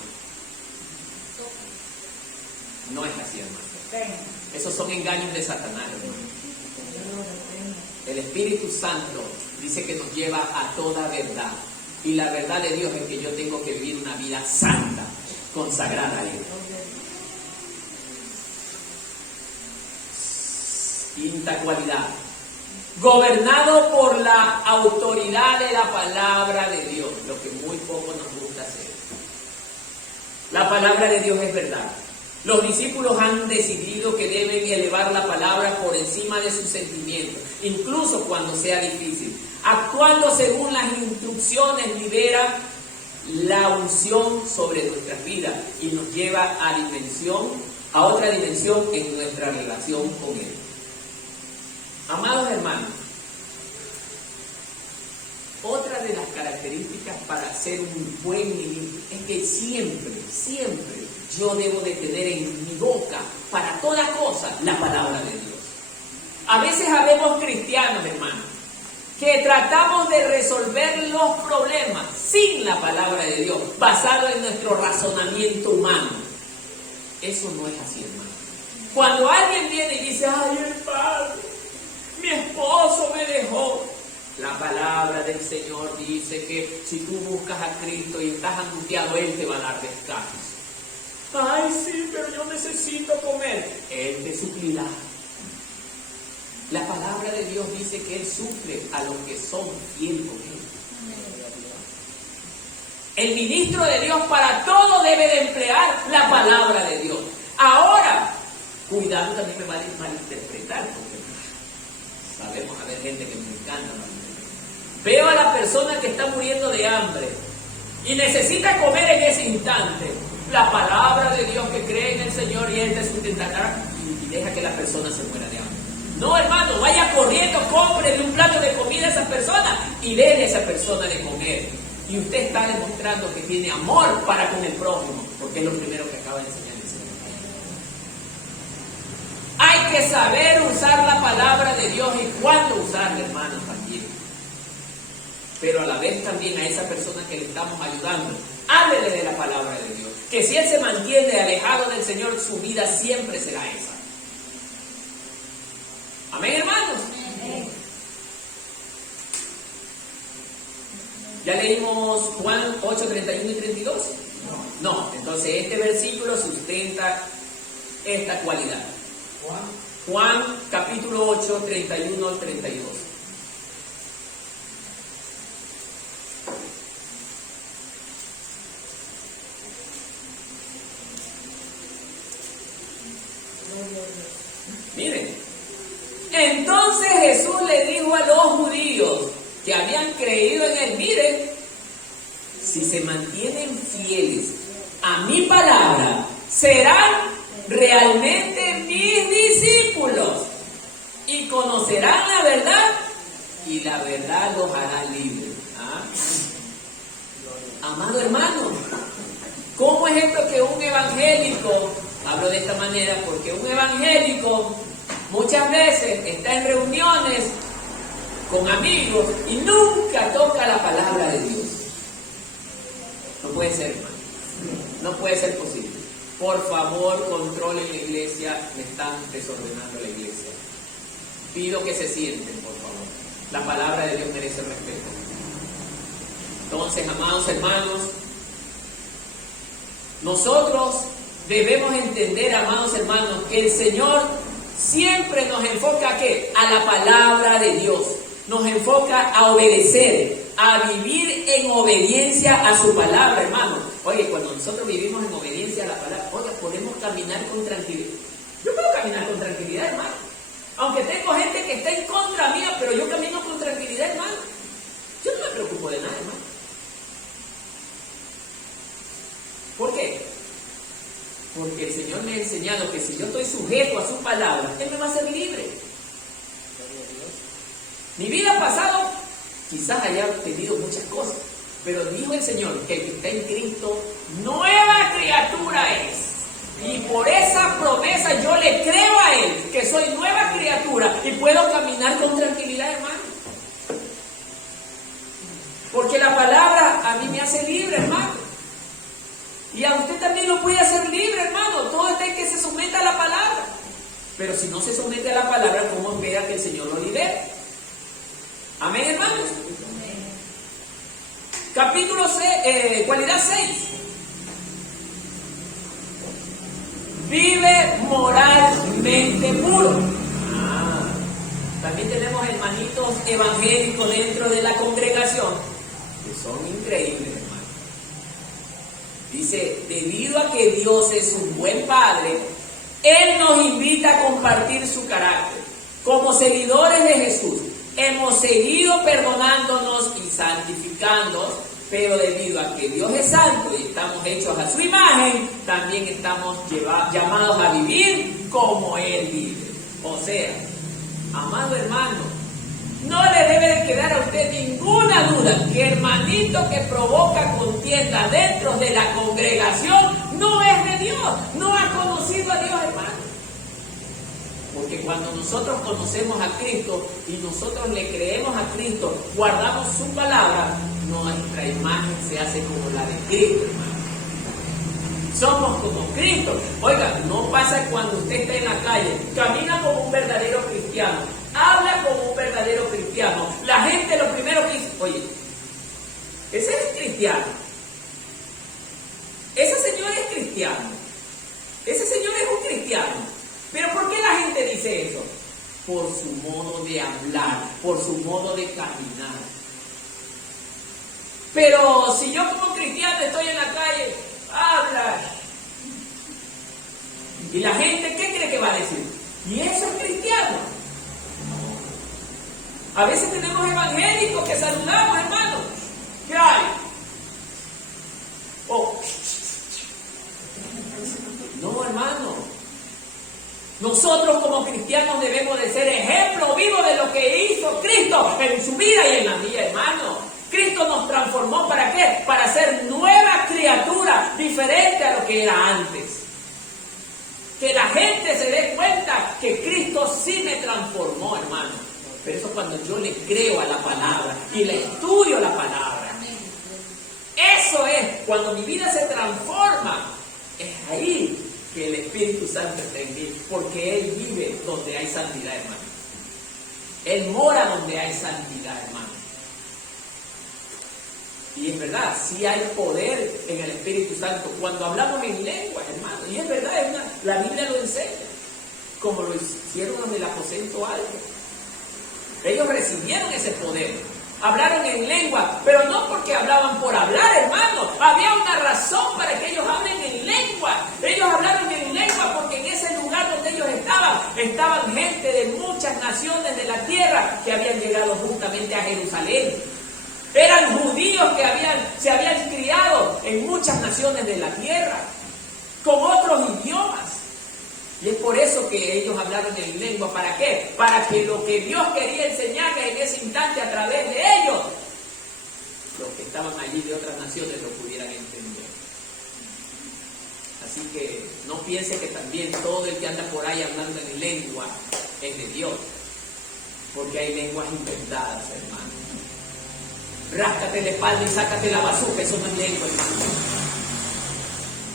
No es así, hermano. Esos son engaños de Satanás, hermano. El Espíritu Santo dice que nos lleva a toda verdad. Y la verdad de Dios es que yo tengo que vivir una vida santa, consagrada a Él. Quinta cualidad. Gobernado por la autoridad de la palabra de Dios, lo que muy poco nos gusta hacer. La palabra de Dios es verdad. Los discípulos han decidido que deben elevar la palabra por encima de sus sentimientos, incluso cuando sea difícil. Actuando según las instrucciones libera la unción sobre nuestras vidas y nos lleva a otra dimensión en nuestra relación con Él. Amados hermanos, otra de las características para ser un buen ministro es que siempre yo debo de tener en mi boca para toda cosa la palabra de Dios. A veces habemos cristianos, hermanos, que tratamos de resolver los problemas sin la palabra de Dios, basado en nuestro razonamiento humano. Eso no es así, hermano. Cuando alguien viene y dice, ay hermano, mi esposo me dejó. La palabra del Señor dice que si tú buscas a Cristo y estás angustiado, Él te va a dar descanso. Ay, sí, pero yo necesito comer. Él te suplirá. La palabra de Dios dice que Él suple a los que son fieles con Él. El ministro de Dios para todo debe de emplear la palabra de Dios. Ahora, cuidado, también me va a malinterpretar, porque sabemos haber gente que me encanta malinterpretar. Veo a la persona que está muriendo de hambre y necesita comer en ese instante. La palabra de Dios que cree en el Señor y Él te sustentará y deja que la persona se muera de hambre. No, hermano, vaya corriendo, cómprele un plato de comida a esa persona y déle a esa persona de comer. Y usted está demostrando que tiene amor para con el prójimo, porque es lo primero que acaba de enseñar el Señor. Hay que saber usar la palabra de Dios y cuándo usarla, hermano, también. Pero a la vez también a esa persona que le estamos ayudando, háblele de la palabra de Dios. Que si él se mantiene alejado del Señor, su vida siempre será esa. Amén, hermanos. Amén. ¿Ya leímos Juan 8, 31 y 32? No. Entonces este versículo sustenta esta cualidad. Juan capítulo 8, 31 al 32. Miren, entonces Jesús le dijo a los judíos que habían creído en Él, miren, si se mantienen fieles a mi palabra, serán realmente mis discípulos y conocerán la verdad y la verdad los hará libres. ¿Ah? Amado hermano, ¿cómo es esto que un evangélico, hablo de esta manera porque un evangélico muchas veces está en reuniones con amigos y nunca toca la palabra de Dios? No puede ser, hermano. No puede ser posible. Por favor, controlen la iglesia. Me están desordenando la iglesia. Pido que se sienten, por favor. La palabra de Dios merece respeto. Entonces, amados hermanos, nosotros debemos entender, amados hermanos, que el Señor siempre nos enfoca ¿a qué? A la palabra de Dios. Nos enfoca a obedecer, a vivir en obediencia a su palabra, hermano. Oye, cuando nosotros vivimos en obediencia a la palabra, oye, podemos caminar con tranquilidad. Yo puedo caminar con tranquilidad, hermano. Aunque tengo gente que está en contra mía, pero yo camino con tranquilidad, hermano. Yo no me preocupo de nada, hermano. ¿Por qué? Porque el Señor me ha enseñado que si yo estoy sujeto a su palabra, Él me va a hacer libre. Mi vida pasada quizás haya tenido muchas cosas, pero dijo el Señor que el que está en Cristo, nueva criatura es. Y por esa promesa yo le creo a Él, que soy nueva criatura y puedo caminar con tranquilidad, hermano. Porque la palabra a mí me hace libre, hermano. Y a usted también lo puede hacer libre, hermano. Todo está en que se someta a la palabra. Pero si no se somete a la palabra, ¿cómo espera que el Señor lo libere? Amén, hermanos. Capítulo 6, cualidad 6. Vive moralmente puro. También tenemos hermanitos evangélicos dentro de la congregación que son increíbles, hermanos. Dice, debido a que Dios es un buen Padre, Él nos invita a compartir su carácter. Como seguidores de Jesús, hemos seguido perdonándonos y santificándonos, pero debido a que Dios es santo y estamos hechos a su imagen, también estamos llamados a vivir como Él vive. O sea, amado hermano, no le debe de quedar a usted ninguna duda que hermanito que provoca contienda dentro de la congregación no es de Dios, no ha conocido a Dios, hermano. Porque cuando nosotros conocemos a Cristo y nosotros le creemos a Cristo, guardamos su palabra, nuestra imagen se hace como la de Cristo, hermano. Somos como Cristo. Oiga, no pasa cuando usted está en la calle, camina como un verdadero cristiano, habla como un verdadero cristiano. La gente lo primero que dice, oye, ese es cristiano. Ese señor es cristiano. Ese señor es un cristiano. Pero ¿por qué la gente dice eso? Por su modo de hablar, por su modo de caminar. Pero si yo como cristiano estoy en la calle, habla. Y la gente, ¿qué cree que va a decir? ¿Y eso es cristiano? A veces tenemos evangélicos que saludamos, hermano. ¿Qué hay? Oh. No, hermano. Nosotros como cristianos debemos de ser ejemplo vivo de lo que hizo Cristo en su vida y en la mía, hermano. Cristo nos transformó, ¿para qué? Para ser nueva criatura, diferente a lo que era antes. Que la gente se dé cuenta que Cristo sí me transformó, hermano. Pero eso cuando yo le creo a la palabra y le estudio la palabra. Eso es, cuando mi vida se transforma, es ahí que el Espíritu Santo está en mí, porque Él vive donde hay santidad, hermano. Él mora donde hay santidad, hermano. Y es verdad, sí hay poder en el Espíritu Santo cuando hablamos en lenguas, hermano. Y es verdad, la Biblia lo enseña, como lo hicieron en el aposento alto. Ellos recibieron ese poder, hablaron en lengua, pero no porque hablaban por hablar, hermano. Había una razón para que ellos hablen en lengua. Ellos hablaron en lengua porque en ese lugar donde ellos estaban gente de muchas naciones de la tierra que habían llegado justamente a Jerusalén. Eran judíos que se habían criado en muchas naciones de la tierra, con otros idiomas. Y es por eso que ellos hablaron en lengua. ¿Para qué? Para que lo que Dios quería enseñarles en ese instante a través de ellos, los que estaban allí de otras naciones lo pudieran entender. Así que no piense que también todo el que anda por ahí hablando en lengua es de Dios, porque hay lenguas inventadas, hermano. Ráscate la espalda y sácate la bazooka, eso no es lengua, hermano.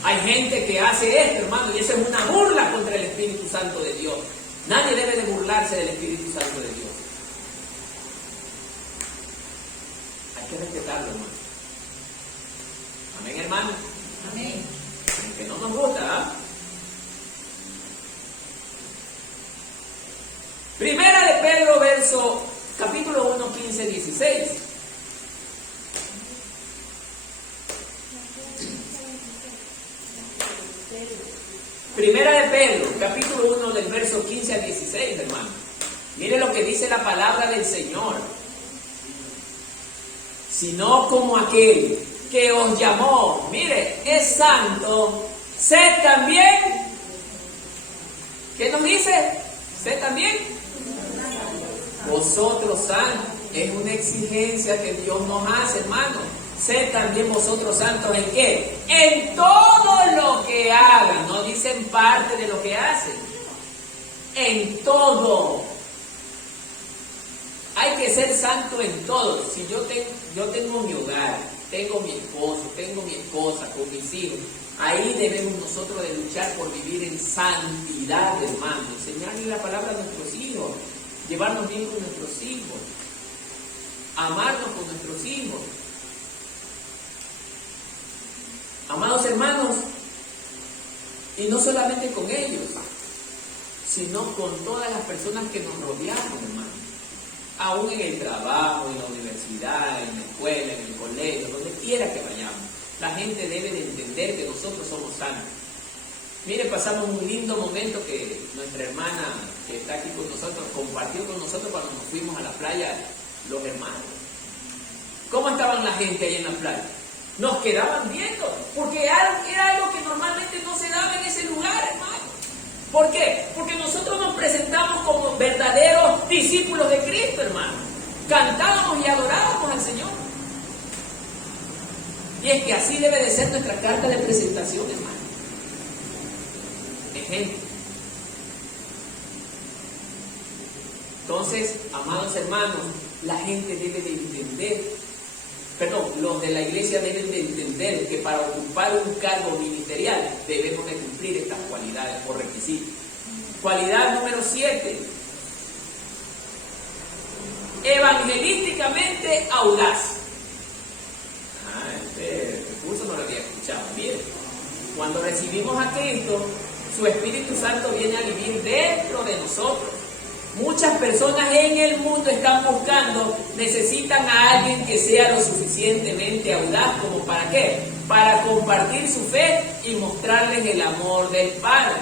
Hay gente que hace esto, hermano, y eso es una burla contra el Espíritu Santo de Dios. Nadie debe de burlarse del Espíritu Santo de Dios. Hay que respetarlo, hermano. Amén, hermano. Amén. Aunque no nos gusta, ¿ah? Primera de Pedro, capítulo 1, 15, 16. Primera de Pedro, capítulo 1, del verso 15 al 16, hermano. Mire lo que dice la palabra del Señor. Sino como aquel que os llamó, mire, es santo, sed también. ¿Qué nos dice? Sed también. Vosotros santos. Es una exigencia que Dios nos hace, hermano. Sed también vosotros santos, ¿en qué? En todo lo que hagan. No dicen parte de lo que hacen. En todo. Hay que ser santo en todo. Si yo tengo mi hogar, tengo mi esposo, tengo mi esposa, con mis hijos, ahí debemos nosotros de luchar por vivir en santidad, hermano. Enseñarle la palabra a nuestros hijos, llevarnos bien con nuestros hijos, amarnos con nuestros hijos. Amados hermanos, y no solamente con ellos, sino con todas las personas que nos rodeamos, hermano. Aún en el trabajo, en la universidad, en la escuela, en el colegio, donde quiera que vayamos, la gente debe de entender que nosotros somos santos. Mire, pasamos un lindo momento que nuestra hermana que está aquí con nosotros compartió con nosotros cuando nos fuimos a la playa, los hermanos. ¿Cómo estaban la gente ahí en la playa? Nos quedaban viendo, porque era algo que normalmente no se daba en ese lugar, hermano. ¿Por qué? Porque nosotros nos presentamos como verdaderos discípulos de Cristo, hermano. Cantábamos y adorábamos al Señor. Y es que así debe de ser nuestra carta de presentación, hermano. Ejemplo. Entonces, amados hermanos, la gente debe de entender los de la iglesia deben de entender que para ocupar un cargo ministerial debemos de cumplir estas cualidades o requisitos. Cualidad número 7. Evangelísticamente audaz. Este recurso no lo había escuchado. Miren, cuando recibimos a Cristo, su Espíritu Santo viene a vivir dentro de nosotros. Muchas personas en el mundo están buscando, necesitan a alguien que sea lo suficientemente audaz, ¿como para qué? Para compartir su fe y mostrarles el amor del Padre.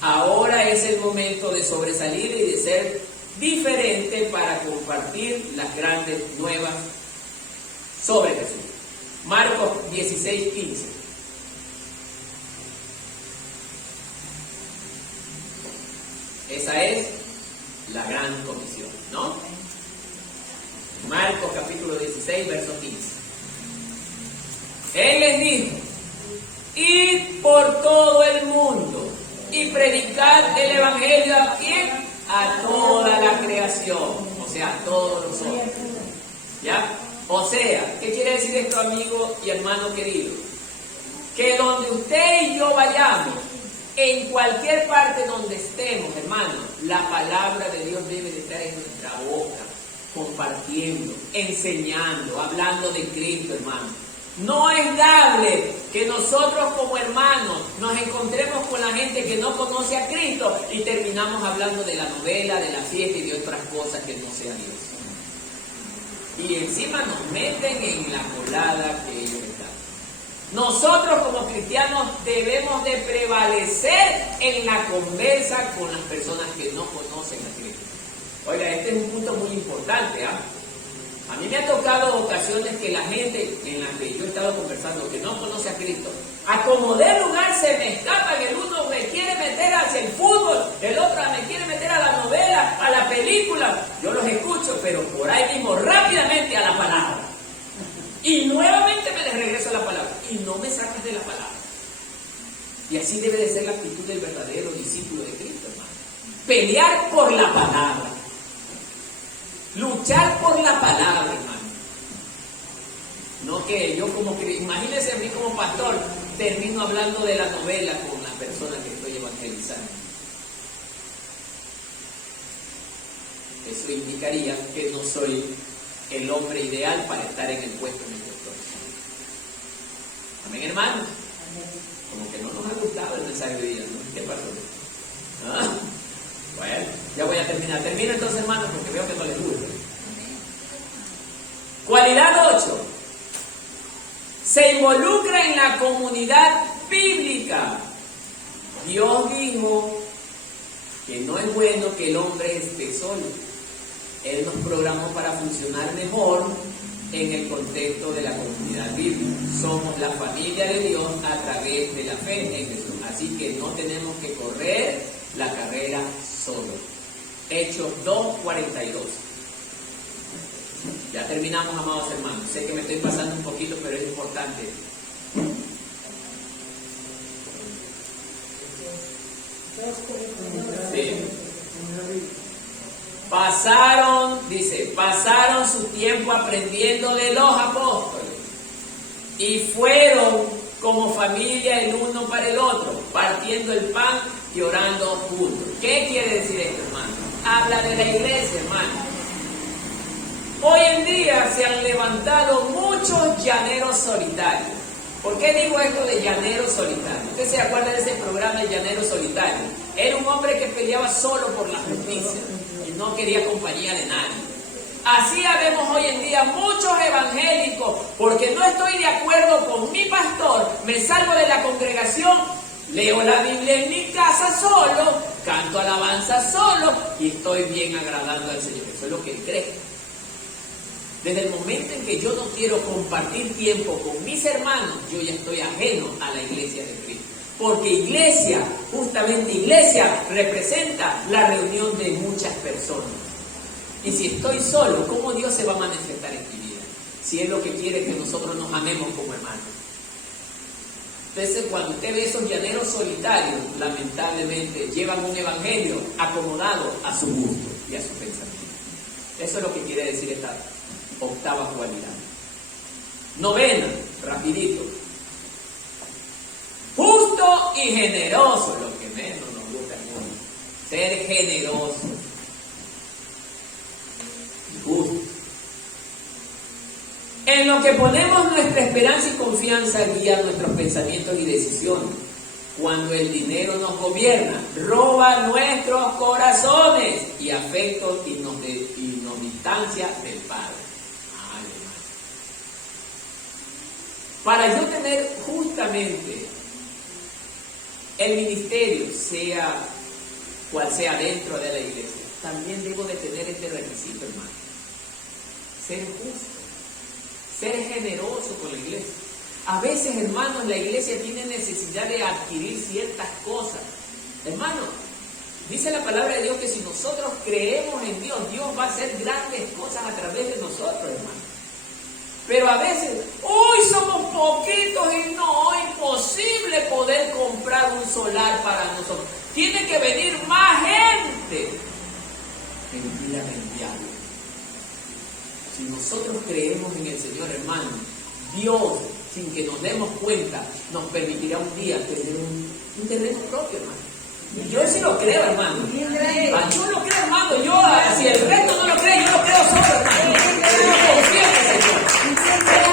Ahora es el momento de sobresalir y de ser diferente para compartir las grandes nuevas sobre Jesús. Marcos 16:15. Esa es la gran comisión, ¿no? Marcos capítulo 16, verso 15. Él les dijo: id por todo el mundo y predicad el evangelio a quién? A toda la creación, o sea, a todos nosotros. ¿Ya? O sea, ¿qué quiere decir esto, amigo y hermano querido? Que donde usted y yo vayamos, en cualquier parte donde estemos, hermano, la palabra de Dios debe de estar en nuestra boca, compartiendo, enseñando, hablando de Cristo, hermano. No es dable que nosotros como hermanos nos encontremos con la gente que no conoce a Cristo y terminamos hablando de la novela, de la fiesta y de otras cosas que no sea Dios. Y encima nos meten en la colada que ellos están. Nosotros como cristianos debemos de prevalecer en la conversa con las personas que no conocen a Cristo. Oiga, este es un punto muy importante, ¿ah? A mí me ha tocado ocasiones que la gente en la que yo he estado conversando, que no conoce a Cristo, a como de lugar se me escapa, que el uno me quiere meter hacia el fútbol, el otro me quiere meter a la novela, a la película. Yo los escucho, pero por ahí mismo rápidamente a la palabra. Y nuevamente me les regreso a la palabra. Y no me sacas de la palabra. Y así debe de ser la actitud del verdadero discípulo de Cristo, hermano. Pelear por la palabra. Luchar por la palabra, hermano. No que yo imagínense a mí como pastor, termino hablando de la novela con la persona que estoy evangelizando. Eso indicaría que no soy el hombre ideal para estar en el puesto en el que estoy. Amén, hermano. Como que no nos ha gustado el mensaje de día, ¿no? ¿Qué pasó? ¿Ah? Bueno, ya voy a terminar. Termino entonces, hermanos, porque veo que no les gusta. Cualidad 8. Se involucra en la comunidad bíblica. Dios dijo que no es bueno que el hombre esté solo. Él nos programó para funcionar mejor en el contexto de la comunidad bíblica. Somos la familia de Dios a través de la fe en Jesús. Así que no tenemos que correr la carrera solo. Hechos 2:42. Ya terminamos, amados hermanos. Sé que me estoy pasando un poquito, pero es importante. Sí. Pasaron su tiempo aprendiendo de los apóstoles y fueron como familia el uno para el otro, partiendo el pan y orando juntos. ¿Qué quiere decir esto, hermano? Habla de la iglesia, hermano. Hoy en día se han levantado muchos llaneros solitarios. ¿Por qué digo esto de llanero solitario? ¿Usted se acuerda de ese programa de Llanero Solitario? Era un hombre que peleaba solo por la justicia y no quería compañía de nadie. Así habemos hoy en día muchos evangélicos, porque no estoy de acuerdo con mi pastor, me salgo de la congregación, leo la Biblia en mi casa solo, canto alabanza solo y estoy bien agradando al Señor. Eso es lo que él cree. Desde el momento en que yo no quiero compartir tiempo con mis hermanos, yo ya estoy ajeno a la iglesia de Cristo. Porque iglesia, justamente iglesia, representa la reunión de muchas personas. Y si estoy solo, ¿cómo Dios se va a manifestar en mi vida? Si es lo que quiere que nosotros nos amemos como hermanos. Entonces, cuando usted ve esos llaneros solitarios, lamentablemente llevan un evangelio acomodado a su gusto y a su pensamiento. Eso es lo que quiere decir esta octava cualidad. Novena, rapidito. Justo y generoso, lo que menos nos gusta al mundo. Ser generoso y justo. En lo que ponemos nuestra esperanza y confianza guía nuestros pensamientos y decisiones. Cuando el dinero nos gobierna, roba nuestros corazones y afectos y nos distancia del Padre. Ay, hermano. Para yo tener justamente el ministerio, sea cual sea dentro de la iglesia, también debo de tener este requisito, hermano. Ser justo, ser generoso con la iglesia. A veces, hermanos, la iglesia tiene necesidad de adquirir ciertas cosas. Hermanos, dice la palabra de Dios que si nosotros creemos en Dios, Dios va a hacer grandes cosas a través de nosotros, hermanos. Pero a veces, hoy somos poquitos y no, imposible poder comprar un solar para nosotros. Tiene que venir más gente. Mentira del diablo. Si nosotros creemos en el Señor, hermano, Dios, sin que nos demos cuenta, nos permitirá un día tener un terreno propio, hermano. Y yo sí lo creo, hermano. Yo lo creo, hermano. Yo, si el resto no lo cree, yo lo creo solo, hermano. Yo confío en el Señor.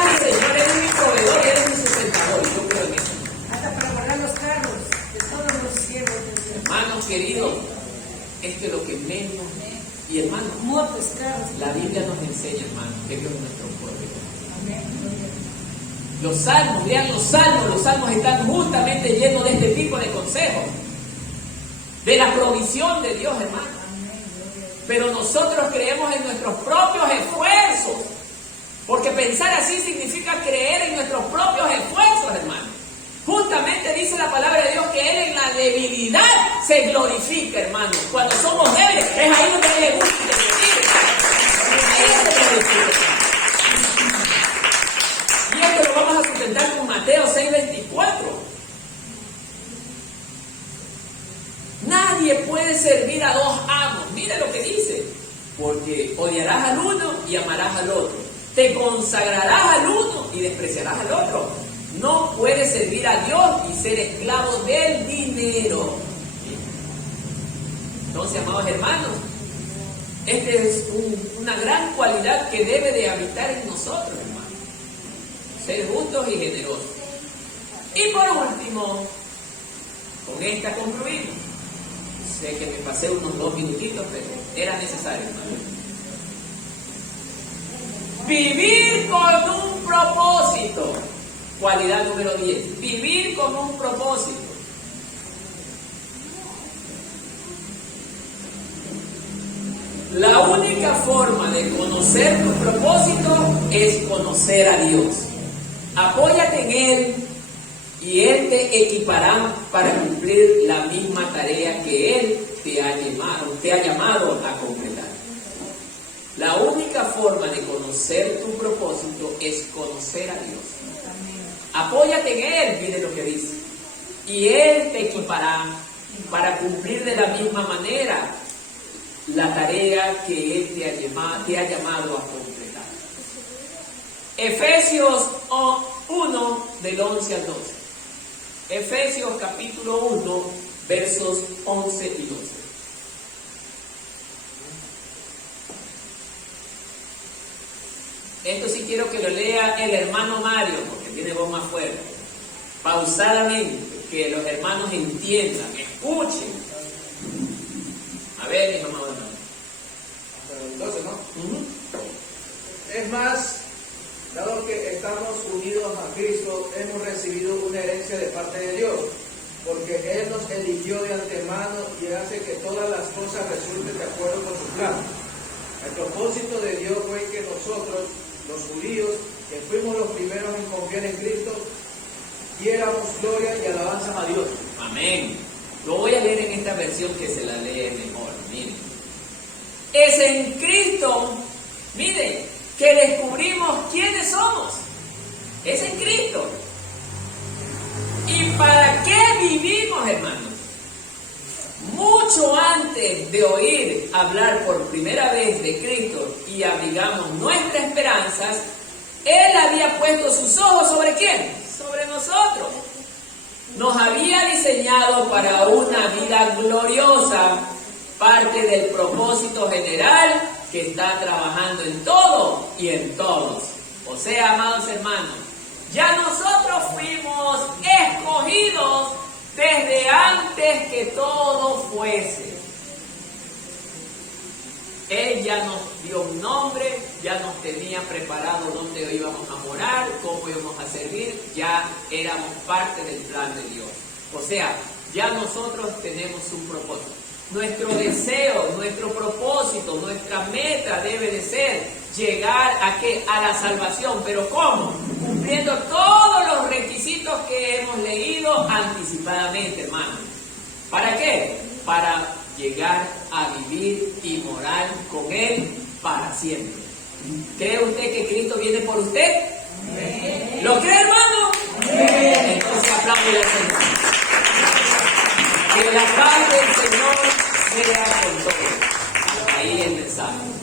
El Señor es mi proveedor y Él es mi sustentador. Yo creo en eso. Hasta para guardar los carros de todos los siervos del Señor. Hermanos queridos, esto es lo que menos. Y hermanos, Motos, carros. la Biblia nos enseña, hermano, que Dios es nuestro pueblo. Los salmos, vean los salmos están justamente llenos de este tipo de consejos, de la provisión de Dios, hermano. Pero nosotros creemos en nuestros propios esfuerzos, porque pensar así significa creer en nuestros propios esfuerzos, hermano. Justamente dice la palabra de Dios que Él en la debilidad se glorifica, hermano. Cuando somos débiles, es ahí donde Él le gusta decir. Él se glorifica. Y esto lo vamos a sustentar con Mateo 6:24. Nadie puede servir a dos amos. Mira lo que dice. Porque odiarás al uno y amarás al otro. Te consagrarás al uno y despreciarás al otro. No puedes servir a Dios y ser esclavo del dinero. Entonces, amados hermanos, esta es una gran cualidad que debe de habitar en nosotros, hermanos. Ser justos y generosos. Y por último, con esta concluimos. Sé que me pasé unos 2 minutitos, pero era necesario, hermano. Vivir con un propósito. Cualidad número 10. Vivir con un propósito. La única forma de conocer tu propósito es conocer a Dios. Apóyate en Él y Él te equipará para cumplir la misma tarea que Él te ha llamado a completar. La única forma de conocer tu propósito es conocer a Dios. Apóyate en Él, mire lo que dice. Y Él te equipará para cumplir de la misma manera la tarea que Él te ha llamado a completar. Efesios 1, del 11 al 12. Efesios capítulo 1, versos 11 y 12. Esto sí quiero que lo lea el hermano Mario, porque tiene voz más fuerte. Pausadamente, que los hermanos entiendan, escuchen. A ver, mis amados hermanos. Entonces, ¿no? Es más, dado que estamos unidos a Cristo, hemos recibido una herencia de parte de Dios, porque Él nos eligió de antemano y hace que todas las cosas resulten de acuerdo con su plan. El propósito de Dios fue que nosotros, los judíos, que fuimos los primeros en confiar en Cristo, diéramos gloria y alabanza a Dios. Amén. Lo voy a leer en esta versión que se la lee mejor. Miren. Es en Cristo, miren, que descubrimos quiénes somos. Es en Cristo. ¿Y para qué vivimos, hermanos? Mucho antes de oír hablar por primera vez de Cristo y abrigamos nuestras esperanzas Él había puesto sus ojos ¿sobre quién? Sobre nosotros. Nos había diseñado para una vida gloriosa, parte del propósito general que está trabajando en todo y en todos. O sea, amados hermanos, ya nosotros fuimos escogidos desde antes que todo fuese. Él ya nos dio un nombre, ya nos tenía preparado dónde íbamos a morar, cómo íbamos a servir, ya éramos parte del plan de Dios. O sea, ya nosotros tenemos un propósito. Nuestro deseo, nuestro propósito, nuestra meta debe de ser llegar ¿a qué? A la salvación. ¿Pero cómo? Cumpliendo todos los requisitos que hemos leído anticipadamente, hermanos. ¿Para qué? Para llegar a vivir y morar con Él para siempre. ¿Cree usted que Cristo viene por usted? ¿Sí? ¿Lo cree, hermano? ¿Sí? Entonces aplaude al Señor. Que la paz del Señor sea con todos. Hasta ahí el mensaje.